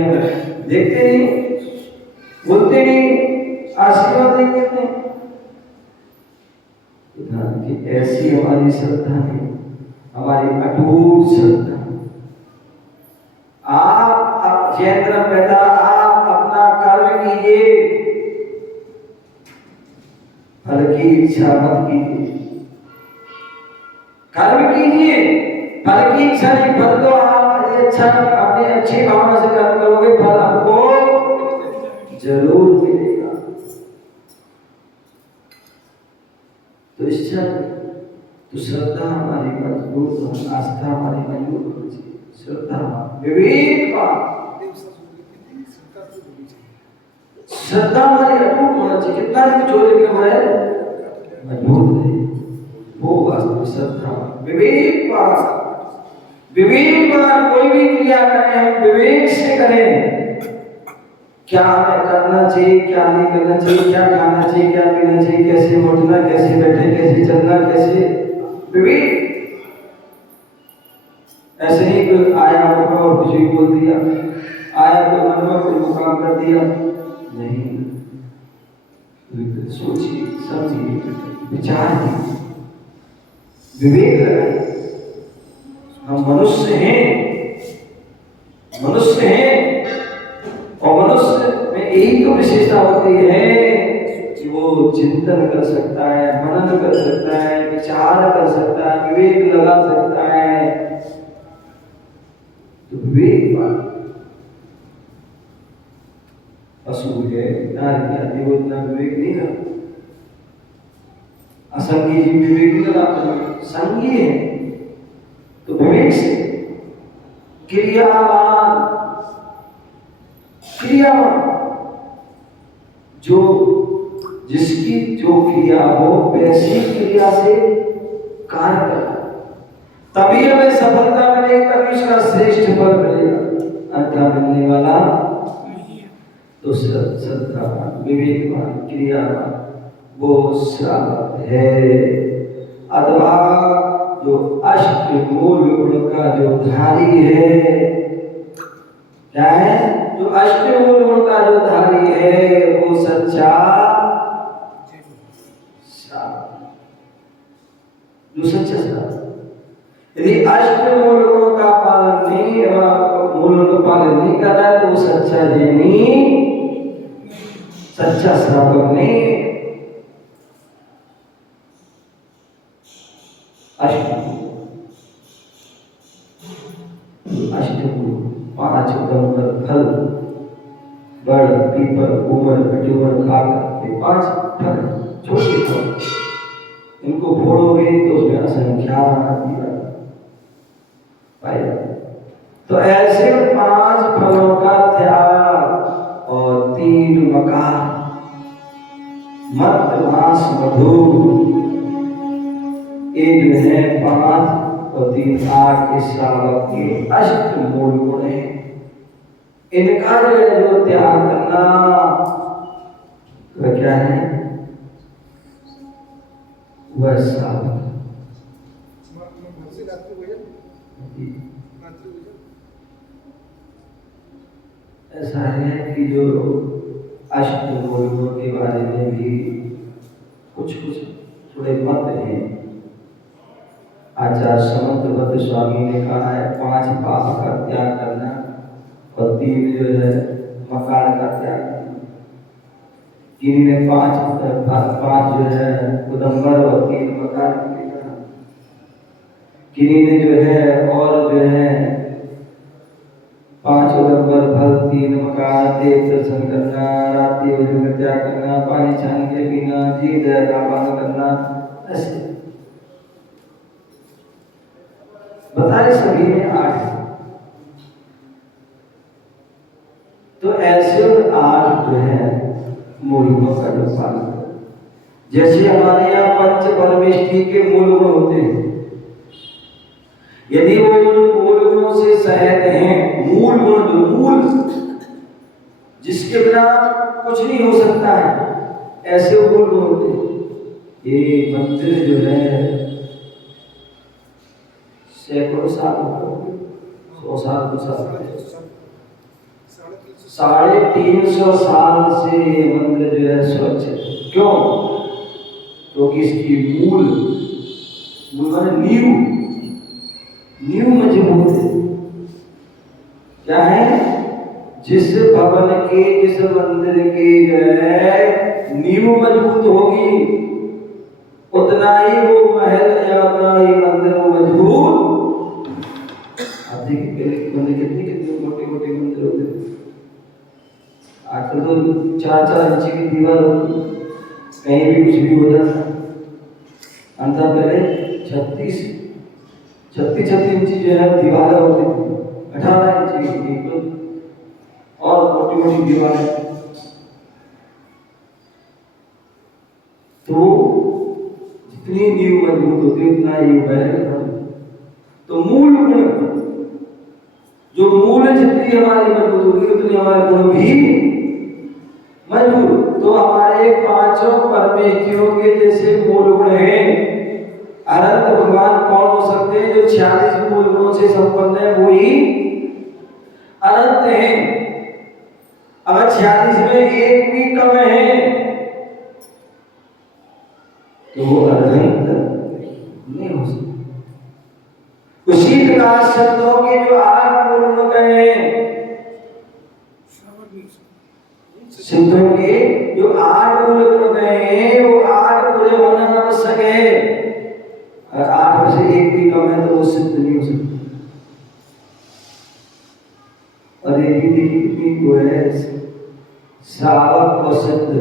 देखते नहीं, बोलते नहीं, आशीर्वाद नहीं देते, कि ऐसी हमारी श्रद्धा है, हमारी अटूट श्रद्धा। आप जयेंद्र पिता, आप अपना कर्म कीजिए, फल की इच्छा मत कीजिए, कर्म कीजिए, फल की इच्छा नहीं, फल तो आप अच्छा अपनी अच्छी भावना से कर्म करोगे, फल आपको जरूर मिलेगा। तो इच्छा, तो श्रद्धा हमारी मजबूत हो, आस्था हमारी मजबूत होनी चाहिए, श्रद्धा विवेकवान, श्रद्धा हमारी अटूट होना चाहिए, कितना भी चोरी लेकिन वो है मजबूत है, वो वास्तव श्रद्धा। विवेकवान, विवेकवान कोई भी क्रिया करें हम विवेक से करें, क्या हमें करना चाहिए, क्या नहीं करना चाहिए, क्या खाना चाहिए, क्या पीना चाहिए, कैसे उठना, कैसे बैठे, कैसे चलना, कैसे विवेक। ऐसे ही कोई आया और कुछ भी बोल दिया, आया तो मन में कोई मुकाम कर दिया, नहीं, सोचिए, समझिए, विचार कीजिए, विवेक लगाइए। हम मनुष्य हैं, मनुष्य हैं, और मनुष्य में यही तो विशेषता होती है कि वो चिंतन कर सकता है, मनन कर सकता है, विचार कर सकता है, विवेक लगा सकता है। तो विवेक पशु है, नारी आदि वो इतना विवेक नहीं रहा, असंगी जी विवेक नहीं लगाते, संगी है तो विवेक से क्रियावान, क्रियावान जो जिसकी जो क्रिया हो वैसी क्रिया से कार्य करना, तभी हमें सफलता मिलेगी, तभी उसका श्रेष्ठ फल मिलेगा, अन्यथा मिलने वाला तो श्रद्धावान, विवेकवान, क्रियावान वो श्रावक है। अथवा जो अष्ट मूल गुण का जो धारी है, क्या है? जो अष्ट मूल गुण का जो धारी है वो सच्चा श्रावक, जो सच्चा श्रावक। यदि अष्ट मूल गुणों का पालन नहीं, मूल का पालन नहीं कर रहा है तो वो सच्चा जैनी, सच्चा श्रावक नहीं। अष्टमूल, पांच उदंबर फल, बड़, पीपल, उमर, कटुवर, काकर, ये पांच फल, छोटे फल, इनको फोड़ोगे तो उसमें असंख्यात पाए। तो ऐसे पांच फलों का त्याग और 3 मकार, मत, मांस, मधु, ये जो है 5 और 3 8 इस श्रावक के अष्ट मूल गुण है। इनका जो त्याग करना वह क्या है? वह श्रावक। ऐसा है कि जो अष्ट मूल गुणों के बारे में भी कुछ थोड़े मत हैं। आचार्य समंतभद्र स्वामी ने कहा है 5 पाप का त्याग करना और 3 जो है मकार का त्याग करना। किन्हीं ने 5 जो है उदंबर और 3 मकार के कहा। किन्हीं ने जो है और जो है 5 उदंबर फल 3 मकार, देव दर्शन करना, रात्रि भोजन का त्याग करना, पानी छान के पीना, जी दया का पालन करना, ऐसे बताए सभी में 8। तो आप जो है मूल गुणों का जो पालन करें। जैसे हमारे यहाँ पंच परमेष्ठी के मूल गुण होते हैं, यदि वो उन मूल गुणों से सहित हैं, मूल गुण जो मूल जिसके बिना कुछ नहीं हो सकता है, ऐसे मूल गुण होते हैं। ये मंदिर जो है सैकड़ों साल हो गए, 100 साल 200 साल 350 साल से ये मंदिर जो है स्वच्छ है। क्यों? क्योंकि इसकी मूल माने नींव मजबूत है। क्या है? जिस भवन के, जिस मंदिर के जो है नींव मजबूत होगी, उतना ही वो महल या उतना ही मंदिर वो मजबूत। आप देखिए मंदिर कितने मोटे मोटे मंदिर होते हैं, आजकल तो 4-4 इंच की दीवार होती, कहीं भी कुछ भी हो जाता। अंदर पहले 36 इंच जो है दीवारें होती थी, 18 इंच की और मोटी मोटी दीवारें। तो जितनी नींव मजबूत होती है उतना ही महल। तो मूल गुण, जो मूल जितनी हमारी मजबूत होगी उतनी हमारे गुण भी मजबूत। तो हमारे 5 परमेष्ठियों के जैसे मूल गुण हैं, अनंत भगवान कौन हो सकते हैं? जो 46 मूल गुणों से संपन्न है वो ही अनंत है। अगर 46 में एक भी कम है तो वो अनंत नहीं हो सकता। उसी प्रकार शब्दों के जो 8 मूल गुण कहे, सिद्धों के जो 8 मूल गुण कहे, वो 8 पूरे होना आवश्यक है। अगर 8 में से एक भी कम है तो वो सिद्ध नहीं हो सकता। और ये भी देखिए कितनी वो है, श्रावक और सिद्ध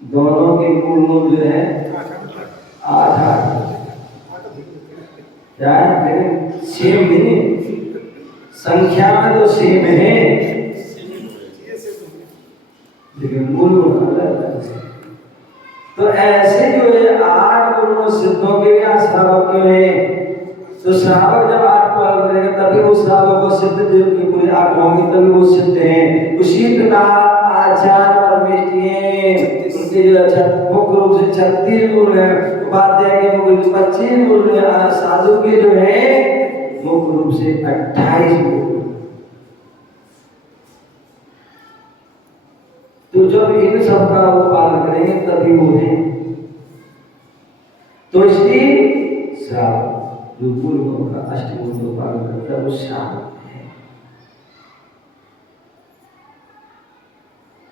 दोनों के मूल गुण जो है 8 क्या है, लेकिन सेम नहीं है, संख्या में तो सेम है लेकिन मूल गुण अलग है। तो ऐसे जो है 8 गुणों सिद्धों के या श्रावक के हैं। तो श्रावक जब 8 पालन करेगा तभी वो श्रावक को सिद्ध, जो पूरे 8 होंगे तभी वो सिद्ध हैं। उसी प्रकार आचार्य परमेष्ठी उनके जो मुख्य रूप से 36 गुण है, उपाध्याय के मुख्य 25 गुण है, साधु के जो है मुख्य रूप से 28 गुण। तो जब इन सब का वो पालन करेंगे तभी वो है। तो इसलिए श्रावक जो मूल गुणों का अष्टगुण को पालन करता है वो श्रावक है।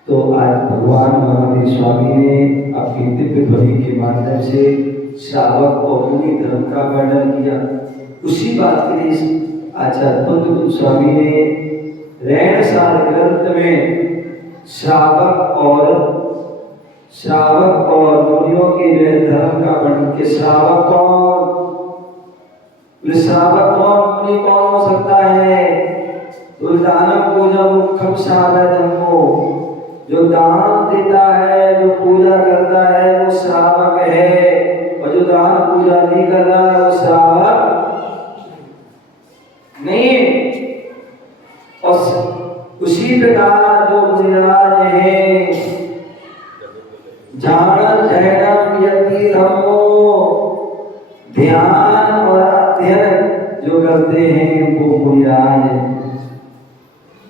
तो आज भगवान महावीर स्वामी ने अपनी दिव्य ध्वनि के माध्यम से श्रावक और मुनि धर्म का वर्णन किया। उसी बात के लिए आचार्य पंत स्वामी ने रैणसार ग्रंथ में श्रावक और मुनियों के जो है धर्म का वर्णन के श्रावक कौन, मुनि कौन हो सकता है? तो दानम पूजा मुख्यम श्रावक, जो दान देता है, जो पूजा करता है वो श्रावक है, और जो दान पूजा नहीं कर रहा है वो श्रावक नहीं। और उसी प्रकार जो मुनिराज हैं, जान जैनम यति धम्मो, ध्यान और अध्ययन जो करते हैं वो मुनिराज है,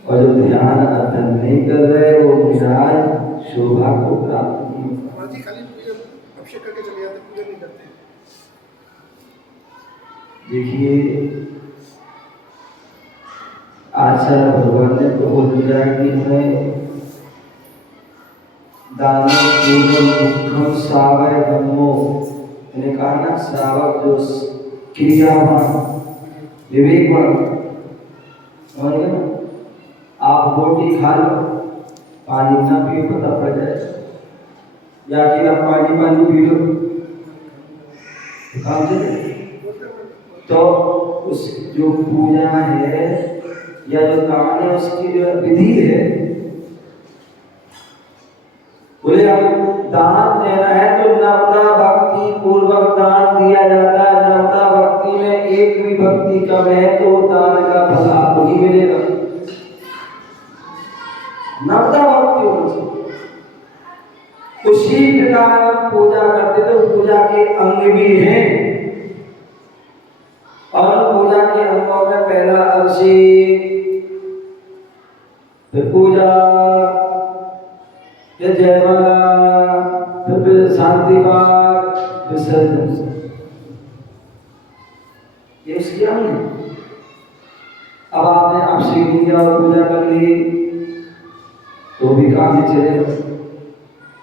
और जो ध्यान अध्ययन नहीं कर रहे वो मुनिराज शोभा को प्राप्त नहीं होता। खाली अभिषेक करके चले जाते, पूजा नहीं करते। देखिए आचार्य भगवान ने तो बोल दिया कि हमें दानव पूजन मुख्यम श्रावक धम्मो, मैंने कहा ना श्रावक जो क्रियावान विवेकवान, समझ गए ना? आप रोटी खा लो, पानी ना पियो पता पड़ जाए, या कि आप पानी पी लो काम से। तो उस जो पूजा है या जो दान है उसकी जो विधि है बोले हम दान देना है तो नवता भक्ति पूर्वक दान दिया जाता है। नवता भक्ति में एक भी भक्ति कम है तो दान का फल आपको नहीं मिलेगा। नवता भक्ति होनी चाहिए। उसी प्रकार हम पूजा करते तो पूजा के अंग भी हैं और पूजा के अंगों में पहला अभिषेक, फिर पूजा, फिर जयमाला, फिर शांति पाठ, विसर्जन, ये उसके अंग है। अब आपने अभिषेक किया और पूजा कर ली तो भी काम नहीं चलेगा,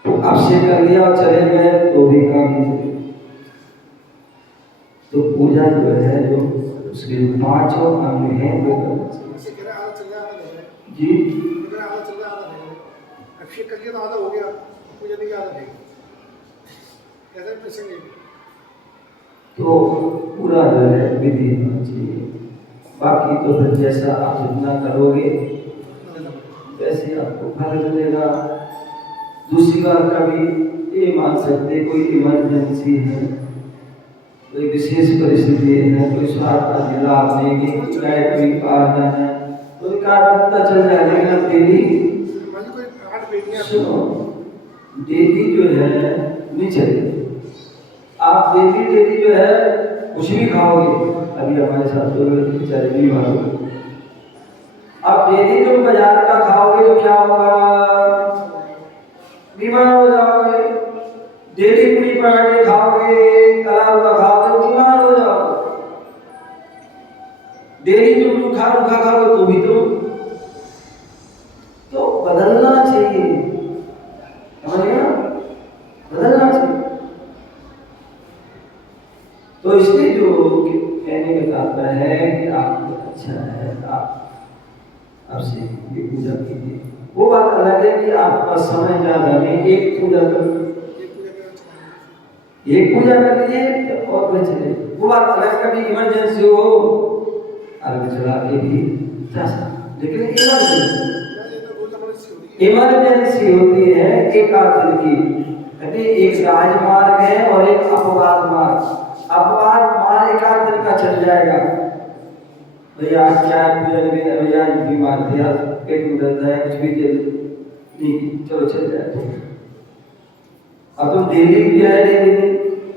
तो अभिषेक कर लिया और चले गए तो भी काम नहीं चलेगा। तो पूजा जो है जो उसके पांचों अंग हैं वो जी अभिषेक कर लिया तो आधा हो गया, पूजा नहीं आधा नहीं कैसे प्रसंग तो पूरा जो है विधि होना चाहिए। बाकी तो फिर जैसा आप जितना करोगे वैसे आपको फल मिलेगा। दूसरी बात कभी ये मान सकते कोई इमरजेंसी है, कोई विशेष परिस्थिति है, कोई स्वास्थ्य का जिला आपने कि कोई बाहर जाना है तो पता चल जाए। लेकिन अब डेली जो है नहीं चलेगी। आप डेली जो है कुछ भी खाओगे, अभी हमारे साथ तो चर्बी मारो, आप डेली जो बाजार का खाओगे तो क्या होगा, बीमार हो जाओगे। डेली पूरी पराठे खाओगे, तला हुआ खाओगे, बीमार हो जाओगे। डेली तुम रूखा खाओगे तो भी तो बदलना चाहिए, समझ गया, बदलना चाहिए। तो इसलिए जो कहने का तात्पर्य है कि आपको अच्छा है आपसे ये पूजा कीजिए। वो बात अलग है कि आपका समय ज्यादा नहीं, एक पूजा कर लीजिए और बच रहे, वो बात अलग। कभी इमरजेंसी हो आगे चला के भी जा सकते, लेकिन इमरजेंसी होती है एक आखिर की। कहते एक राजमार्ग है और एक अपवाद मार्ग। अपवाद मार्ग एक आध दिन का चल जाएगा, भैया क्या भैया बीमार थे, पेट में दर्द है, कुछ भी नहीं, चलो चल जाए। अब तुम डेली भी आए डेली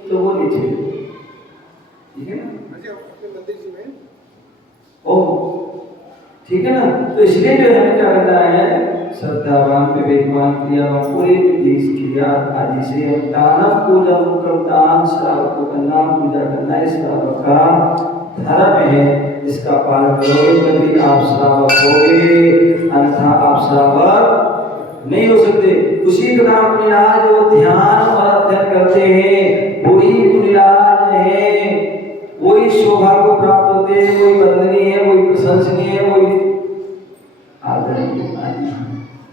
तो वो नहीं चाहिए, ठीक है ना? ठीक है ना? तो इसलिए जो है क्या करना है, श्रद्धावान विवेकवान क्रिया पूरे क्रिया आदि से हम दानव पूजा दान श्रावक को करना, पूजा करना इस श्रावक का धर्म है। इसका पालन करोगे तभी आप श्रावक होगे, अन्यथा आप श्रावक नहीं हो सकते। उसी प्रकार मुनिराज जो ध्यान और अध्ययन करते हैं वही मुनिराज है, वही शोभा को प्राप्त होते हैं, वही वंदनीय है, वही प्रशंसनीय है, वही आदरणीय है।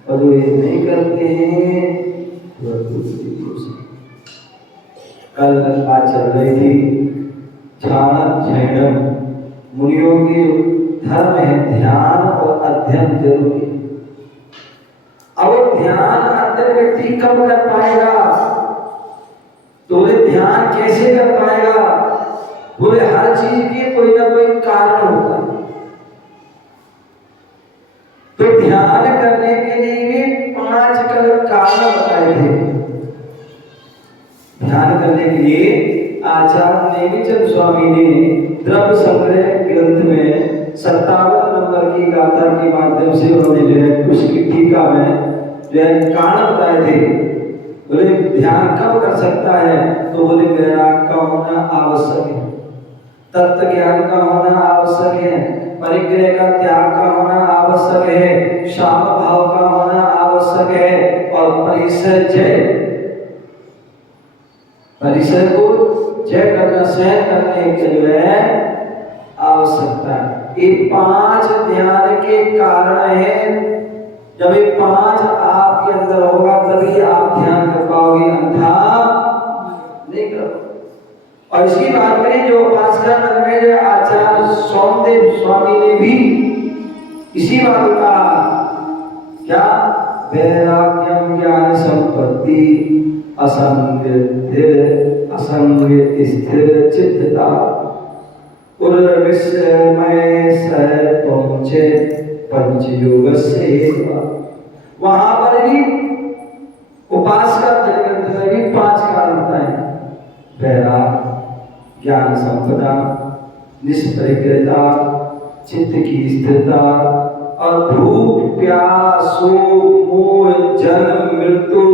और जो ये नहीं करते हैं कल बात चल रही थी ध्यान मुनियों की धर्म है ध्यान और अध्ययन जरूरी। अब ध्यान अध्ययन व्यक्ति कब कर पाएगा, तो ध्यान कैसे कर पाएगा, बोले हर चीज के कोई ना कोई कारण होता है। तो ध्यान करने के लिए भी 5 कारण बताए थे। ध्यान करने के लिए आचार्य नेमिचंद स्वामी ने द्रव्य संग्रह ग्रंथ में 57 नंबर की गाथा के माध्यम से उन्होंने जो है उसकी टीका में जो है कारण बताए थे। बोले ध्यान कब कर सकता है, तो बोले वैराग का होना आवश्यक है, तत्व ज्ञान का होना आवश्यक है, परिग्रह का त्याग का होना आवश्यक है, शाम भाव का होना आवश्यक है, और परिसर को जय करना सहन करने के लिए आवश्यकता है। ये 5 ध्यान के कारण है। जब ये 5 आपके अंदर होगा तभी आप ध्यान कर पाओगे, अन्यथा नहीं कर पाओगे। और इसकी बात करें जो भास्कर नगर में जो आचार्य सोमदेव स्वामी ने भी इसी बात को कहा, क्या वैराग्यम ज्ञान संपत्ति असंग स्थिर चित्तता उर्विस्मय सह पहुंचे पंचयोग से। वहां पर भी उपासना ग्रंथ में भी 5 कारण बताए, वैराग, ज्ञान संपदा, निष्प्रज्ञता, चित्त की स्थिरता और भूख प्यास शोक मोह जन्म मृत्यु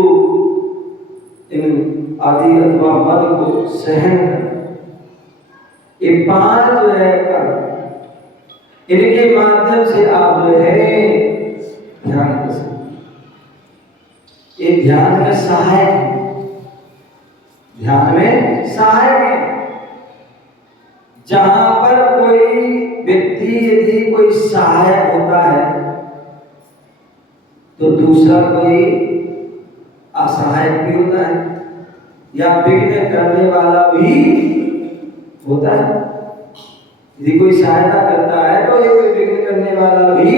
इन आदि अथवा मद को सहन करना। ये 5 जो है कर्म, इनके माध्यम से आप जो है ध्यान कर सकते। ये ध्यान में सहायक है, ध्यान में सहायक है। जहां पर कोई व्यक्ति यदि कोई सहायक होता है तो दूसरा कोई असहायक भी होता है या विघ्न करने वाला भी होता है। यदि कोई सहायता करता है तो ये कोई विघ्न करने वाला भी।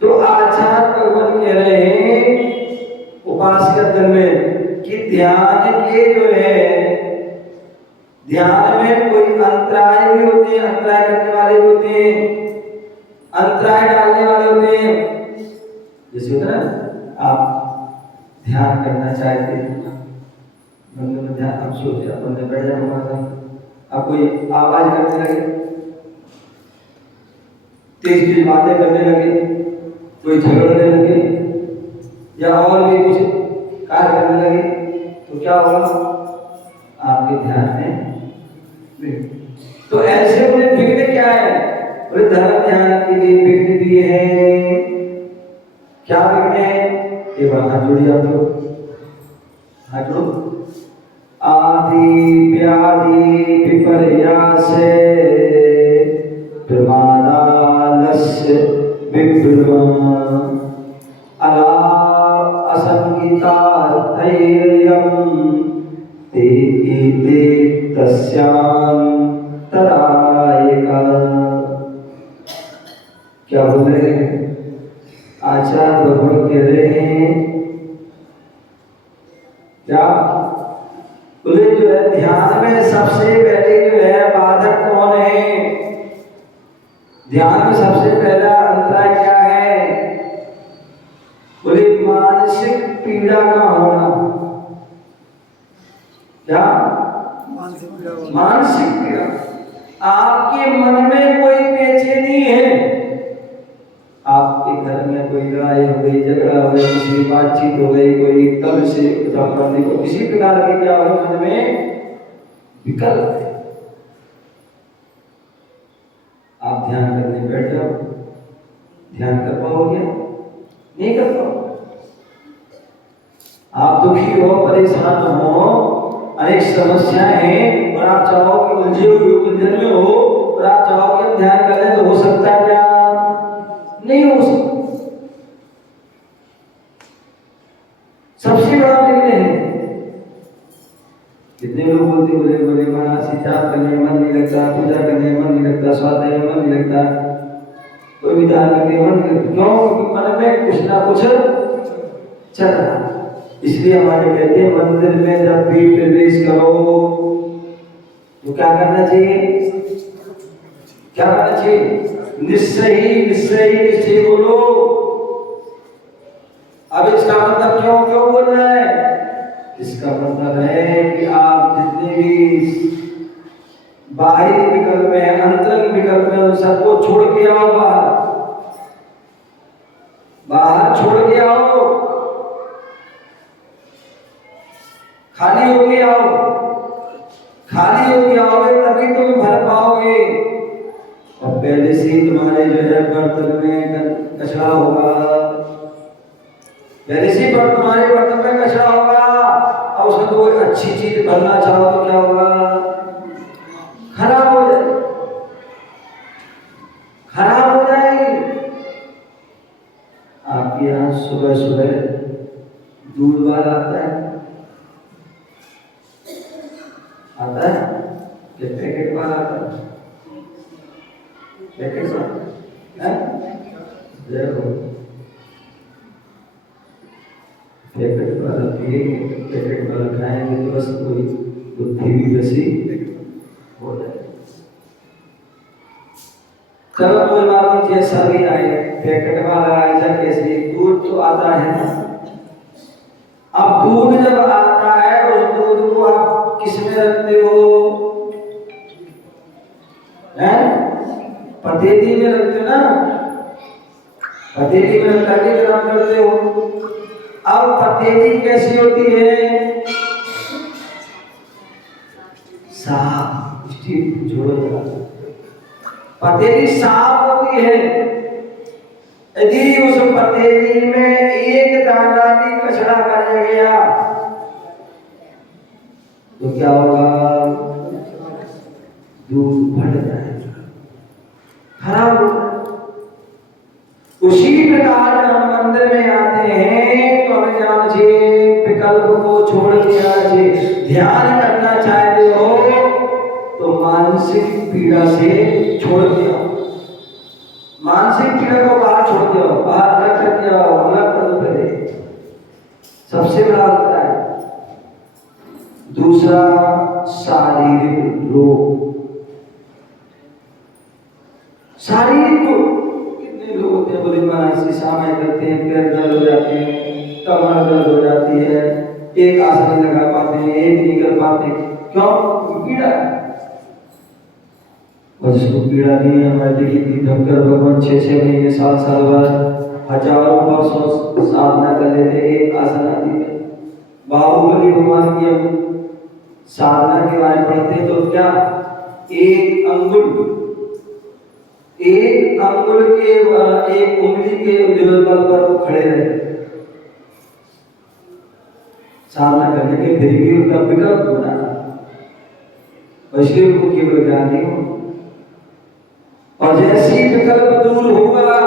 तो आचार्य भगवान कह रहे हैं उपासना दल में कि ध्यान के जो है, ध्यान में कोई अंतराय भी होते हैं, अंतराय करने वाले भी होते हैं, अंतराय डालने वाले होते हैं। जैसे होता है ना, आप ध्यान करना चाहते हैं, मंदिर में ध्यान, आप सोचे आप अंदर बैठ जाए हमारा, आप कोई आवाज करने लगे, तेज तेज बातें करने लगे, कोई झगड़ने लगे या और भी कुछ कार्य करने लगे तो क्या होगा, आपके ध्यान में। तो ऐसे बोले विघ्न क्या है, बोले धर्म ध्यान के लिए विघ्न भी है। क्या विघ्न है, ये बात हाथ जोड़िए आप लोग, हाथ जोड़ो। आदि व्याधि विपर्यास प्रमादालस्य विभ्रम अलाप असंगीता धैर्यम ते तस्यां तदायका। क्या बोल रहे हैं आचार्य भगवान, कह रहे हैं क्या बोले जो है ध्यान में सबसे पहले जो है बाधक कौन है, ध्यान में सबसे पहला अंतराय क्या है, बोले मानसिक पीड़ा का होना। क्या मानसिक पीड़ा, आपके मन में कोई बेचैनी है, आपके घर में कोई लड़ाई हो गई, झगड़ा हो गया, किसी बातचीत हो गई, कोई कल से को किसी प्रकार के क्या हो मन में विकल्प है, आप ध्यान करने बैठ जाओ, ध्यान कर पाओगे, नहीं कर पाओगे। आप दुखी हो, परेशान हो, अनेक समस्याएं हैं और आप चाहोगे उलझे हुए उलझन में हो और आप चाहोगे ध्यान करें तो हो सकता है क्या, नहीं हो सकता। सबसे बड़ा विघ्न है। कितने लोग बोलते बोले बोले महाराज जाप करने मन नहीं लगता, पूजा करने मन नहीं लगता, स्वाध्याय में मन नहीं लगता, कोई भी दान करने मन नहीं लगता। क्यों? मन में कुछ ना कुछ चल रहा। इसलिए हमारे कहते हैं मंदिर में जब भी प्रवेश करो तो क्या करना चाहिए, क्या करना चाहिए, निश्चय बोलो। अब इसका मतलब क्यों बोल रहा है, इसका मतलब है कि आप जितने भी बाहरी विकल्प है, अंतरंग विकल्प है, उन सबको छोड़ के आओ, बाहर छोड़ के आओ, खाली होके आओ, खाली होके आओगे तभी तुम भर पाओगे। और पहले से ही तुम्हारे जो है बर्तन में कचरा होगा, पहले से ही तुम्हारे बर्तन में कचरा होगा, और उसमें तो कोई अच्छी चीज भरना चाहो तो क्या होगा, खराब हो जाएगी, खराब हो जाएगी। आपके यहाँ सुबह सुबह दूध वाला आता है कि पैकेट वाला आता है, पैकेट वाला देखो पैकेट वाला पिएंगे, पैकेट वाला खाएंगे तो बस कोई बुद्धि भी वैसी हो जाए। चलो कोई बात नहीं, जैसा भी आए, पैकेट वाला आए या कैसे, दूध तो आता है ना। अब दूध जब आता है उस दूध को आप किस में रखते हो? हैं? पतीली में रखते हो ना, पतीली में रख के गर्म करते हो। अब पतीली कैसी होती है? साफ, स्टील जोड़ो जरा। पतीली साफ होती है। यदि उस पतीली में एक दाना भी कचरा कर गया तो क्या होगा? दूध फट जाएगा, खराब हो जाएगा। उसी प्रकार हम मंदिर में आते हैं तो हमें जाना चाहिए, विकल्प को छोड़ दिया चाहिए। ध्यान करना चाहते हो तो मानसिक पीड़ा से छोड़ दिया, मानसिक पीड़ा को बाहर छोड़ दिया, बाहर रख दिया, अलग कर दो पहले। सबसे बड़ा अंतर है। दूसरा, शारीरिक रोग। शारीरिक रोग कितने लोग होते हैं, बोले महाराज शीशा में करते हैं, पैर दर्द हो जाते हैं, कमर दर्द हो जाती है, एक आसन नहीं लगा पाते हैं, एक नहीं कर पाते। क्यों? पीड़ा है। और जिसको पीड़ा नहीं है, मैं देखी थी शंकर भगवान 6-6 महीने, साल भर हजारों वर्षों साधना कर लेते, एक आसन आदि में। बाहुबली भगवान की हम साधना के बारे में पढ़ते तो क्या, एक अंगुल के एक उंगली के बल पर वो खड़े रहे साधना करने के, फिर भी उनका विकल्प होना, इसलिए उनको केवल ज्ञान नहीं हो। और जैसे ही विकल्प दूर होगा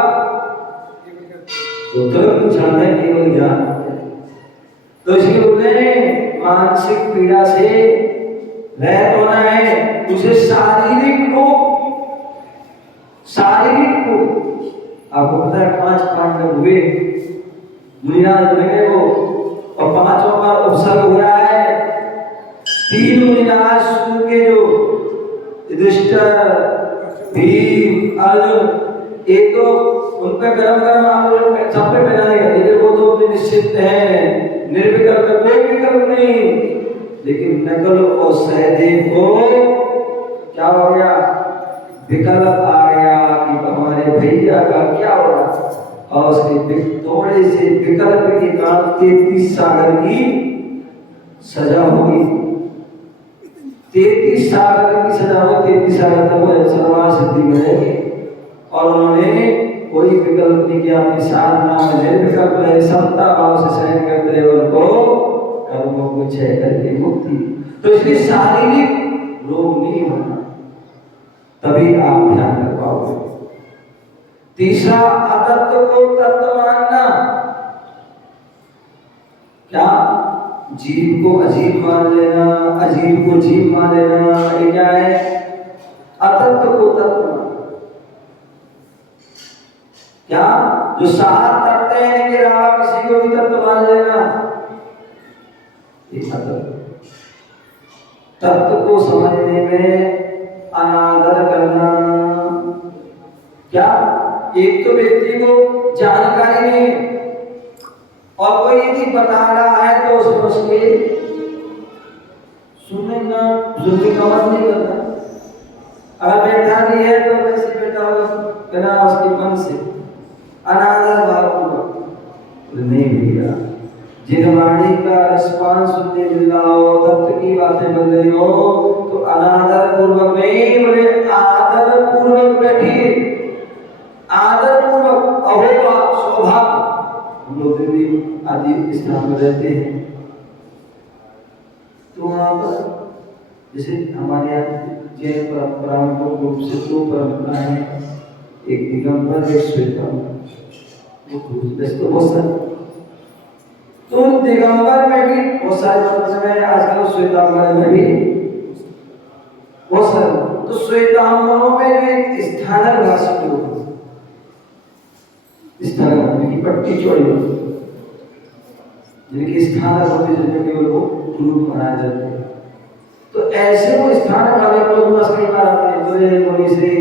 तो तुरंत क्षण में केवल ज्ञान। तो इसलिए बोलते हैं मानसिक पीड़ा से रहित होना है, उसे शारीरिक रोग। शारीरिक रोग आपको पता है, 5 पांडव हुए, मुनिराज बन गए वो, और 5 का उपसर्ग हो रहा है। 3 मुनिराज शुरू के जो युधिष्ठिर, भीम, अर्जुन, एक तो उन पे गरम आप लोग सब पे पहनाएगा, लेकिन वो तो अपने निश्चित है, निर्विकल्प, कोई विकल्प नहीं। लेकिन नकुल और सहदेव को क्या हो गया? विकल्प आ गया कि हमारे भैया का क्या होगा, और उसके थोड़े से विकल्प के कारण 33 सागर की सजा होगी। 33 सागर की सजा हो, 33 सागर तक वो सर्वार सिद्धि मिलेगी। और उन्होंने कोई विकल्प नहीं किया, अपनी साधना में निर्विकल्प है, समता भाव से सहन करते हुए उनको कर्मों को क्षय करके मुक्ति। तो इसलिए शारीरिक रोग नहीं होना, तभी आप ध्यान कर पाओगे। तीसरा, अतत्व को तत्व मानना। क्या? जीव को अजीब मान लेना, अजीब को जीव मान लेना, ये क्या है? अतत्व को तत्व मानना। क्या? जो 7 तत्व है के अलावा किसी को भी तत्व मान लेना, ये तत्व को समझने में अनादर करना। क्या? एक तो व्यक्ति को जानकारी नहीं, और कोई यदि बता रहा है तो उसके सुनने का मन नहीं करता। अगर बैठा भी है तो वैसे बैठा होगा उसके मन से, अनादर भाव नहीं भैया। जिन वाणी का रिस्पांस सुनने मिल रहा हो, तत्व की बातें बन रही हो, तो अनादर पूर्वक नहीं, बोले आदर पूर्वक बैठिए, आदर पूर्वक। अहोवा सौभाग्य, हम लोग दिल्ली आदि स्थान में रहते हैं, तो वहाँ पर जैसे हमारे यहाँ जैन परंपराओं को रूप से 2 परंपराएं हैं, एक दिगंबर, एक श्वेतांबर। तो बहुत सारे, तो दिगंबर में भी बहुत सारे मंत्र में, आजकल श्वेतांबर में भी बहुत सारे। तो श्वेतांबरों में जो एक स्थानक भाषा लोग, स्थानक की पट्टी चौड़ी, जिनके स्थानक होते जिनमें केवल वो रूप बनाए जाते हैं। तो ऐसे वो स्थानक वाले लोग बस कई बार आते हैं तो ये थोड़ी सी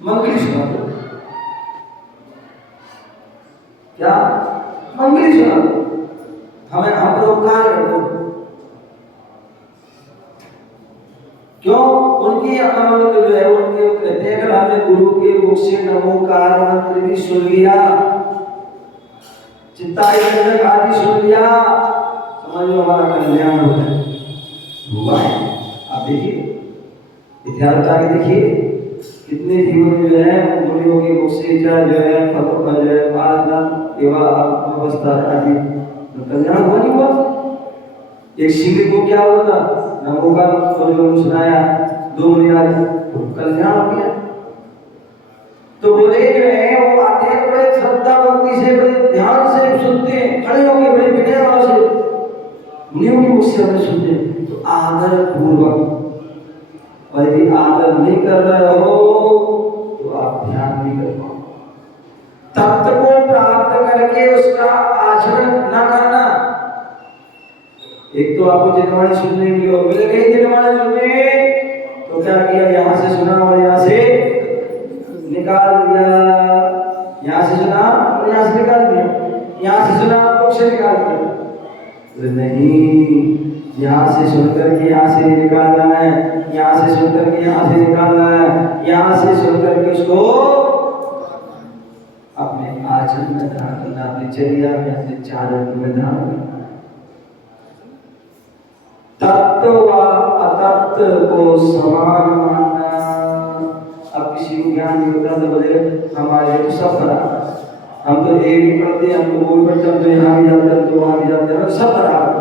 मंगली सुना दो, क्या मंगली सुना दो, हमें हम पर उपकार कर दो। क्यों? उनकी अमल जो है उनके कहते हैं अगर हमने गुरु के मुख से नमोकार मंत्र भी सुन लिया, चित्ताई गंधक आदि सुन लिया, समझ लो हमारा कल्याण हो जाए। हुआ है। आप देखिए इतिहास बता के देखिए कितने जीवन जो है मुनियों के मुख से जो है फतों का जो है आराधना एवं अवस्था आदि कल्याण हुआ नहीं हुआ। एक शिविर को क्या हुआ था, नमो का तो जो सुनाया 2 महीने आज कल्याण हो गया। तो बोले जो है वो आते हैं बड़े श्रद्धा भक्ति से बड़े ध्यान से सुनते हैं, खड़े होकर बड़े विनय भाव से मुनियों की मुख से हमें सुनते हैं। तो आदर पूर्वक, और यदि आदर नहीं कर रहे हो तो आप ध्यान नहीं कर पाओ। तत्व को प्राप्त करके उसका आचरण ना करना। एक तो आपको जिनवाणी सुनने के लिए मिल गई, जिनवाणी सुनने तो क्या किया, यहाँ से सुना और यहाँ से निकाल दिया, यहाँ से सुना और यहाँ से निकाल दिया, यहाँ से सुना और से निकाल दिया। तो नहीं, यहाँ से सुनकर के यहाँ से निकालना है, यहाँ से सुनकर के यहाँ से निकालना है, यहाँ से सुनकर के उसको अपने आचरण में धारण करना, अपनी चर्या में अपने चारण में धारण करना। तत्व व अतत्व को समान मानना। अब किसी को ज्ञान नहीं होता तो बोले हमारे तो सब बराबर, हम तो एक ही पढ़ते, हम तो वो भी पढ़ते, हम तो यहाँ भी जाते हैं तो वहाँ भी जाते हैं, सब बराबर,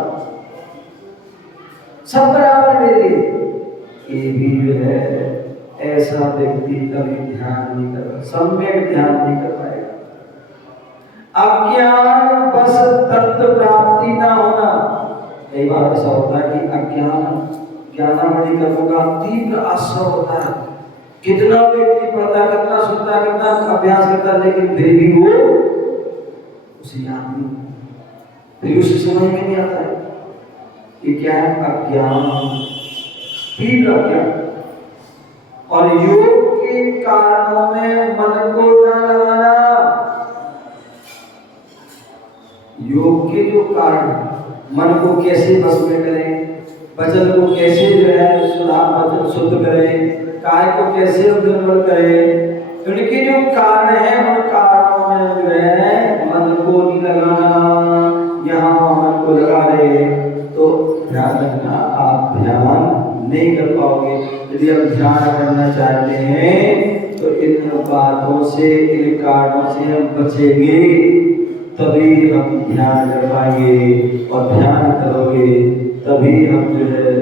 सब बराबर मेरे लिए। ये भी जो है ऐसा व्यक्ति कभी ध्यान नहीं कर, सम्यक ध्यान नहीं कर पाएगा। अज्ञान बस तत्व प्राप्ति ना होना। कई बार ऐसा होता है कि अज्ञान ज्ञानावली कर्मों का तीव्र आश्रय होता है। कितना व्यक्ति पढ़ता, कितना सुनता, कितना अभ्यास करता, लेकिन फिर भी वो उसे याद नहीं, फिर उसे समझ में नहीं आता है कि क्या है अज्ञान, तीव्र अज्ञान। और योग के कारणों में मन को न लगाना। योग के जो कारण, मन को कैसे बस में करें, वचन को कैसे जो है शुद्ध करें, काय को कैसे निर्मल करें, उनके जो कारण है उन कारणों में जो है मन को नहीं लगाना। यहाँ मन को लगा रहे तो ध्यान रखना, आप ध्यान नहीं कर पाओगे। यदि आप ध्यान करना चाहते हैं तो इन बातों से, इन कारणों से हम बचेंगे, तभी हम ध्यान कर पाएंगे। और ध्यान करोगे तभी हम जो है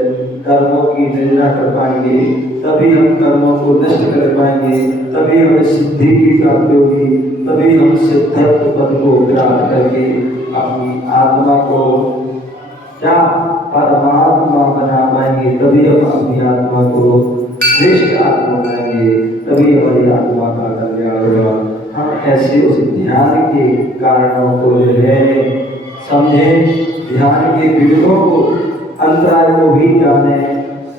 कर्मों की निंदा कर पाएंगे, तभी हम कर्मों को नष्ट कर पाएंगे, तभी हमें सिद्धि की प्राप्ति होगी, तभी हम सिद्धत्व पद को प्राप्त करके अपनी आत्मा को क्या परमात्मा बना पाएंगे, तभी हम अपनी आत्मा को श्रेष्ठ आत्मा बनाएंगे, तभी हमारी आत्मा का कल्याण होगा। हम ऐसे उस ध्यान के कारणों को जो है समझें, ध्यान के विघ्नों को, अंतराय को भी जाने।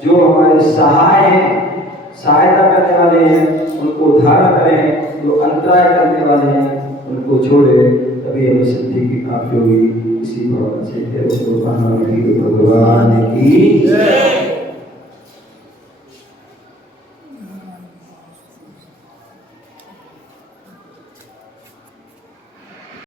जो हमारे सहाय हैं, सहायता करने वाले हैं उनको धारण करें, जो अंतराय करने वाले हैं उनको छोड़े, तभी हमें सिद्धि की प्राप्ति होगी। इसी भावना से भगवान की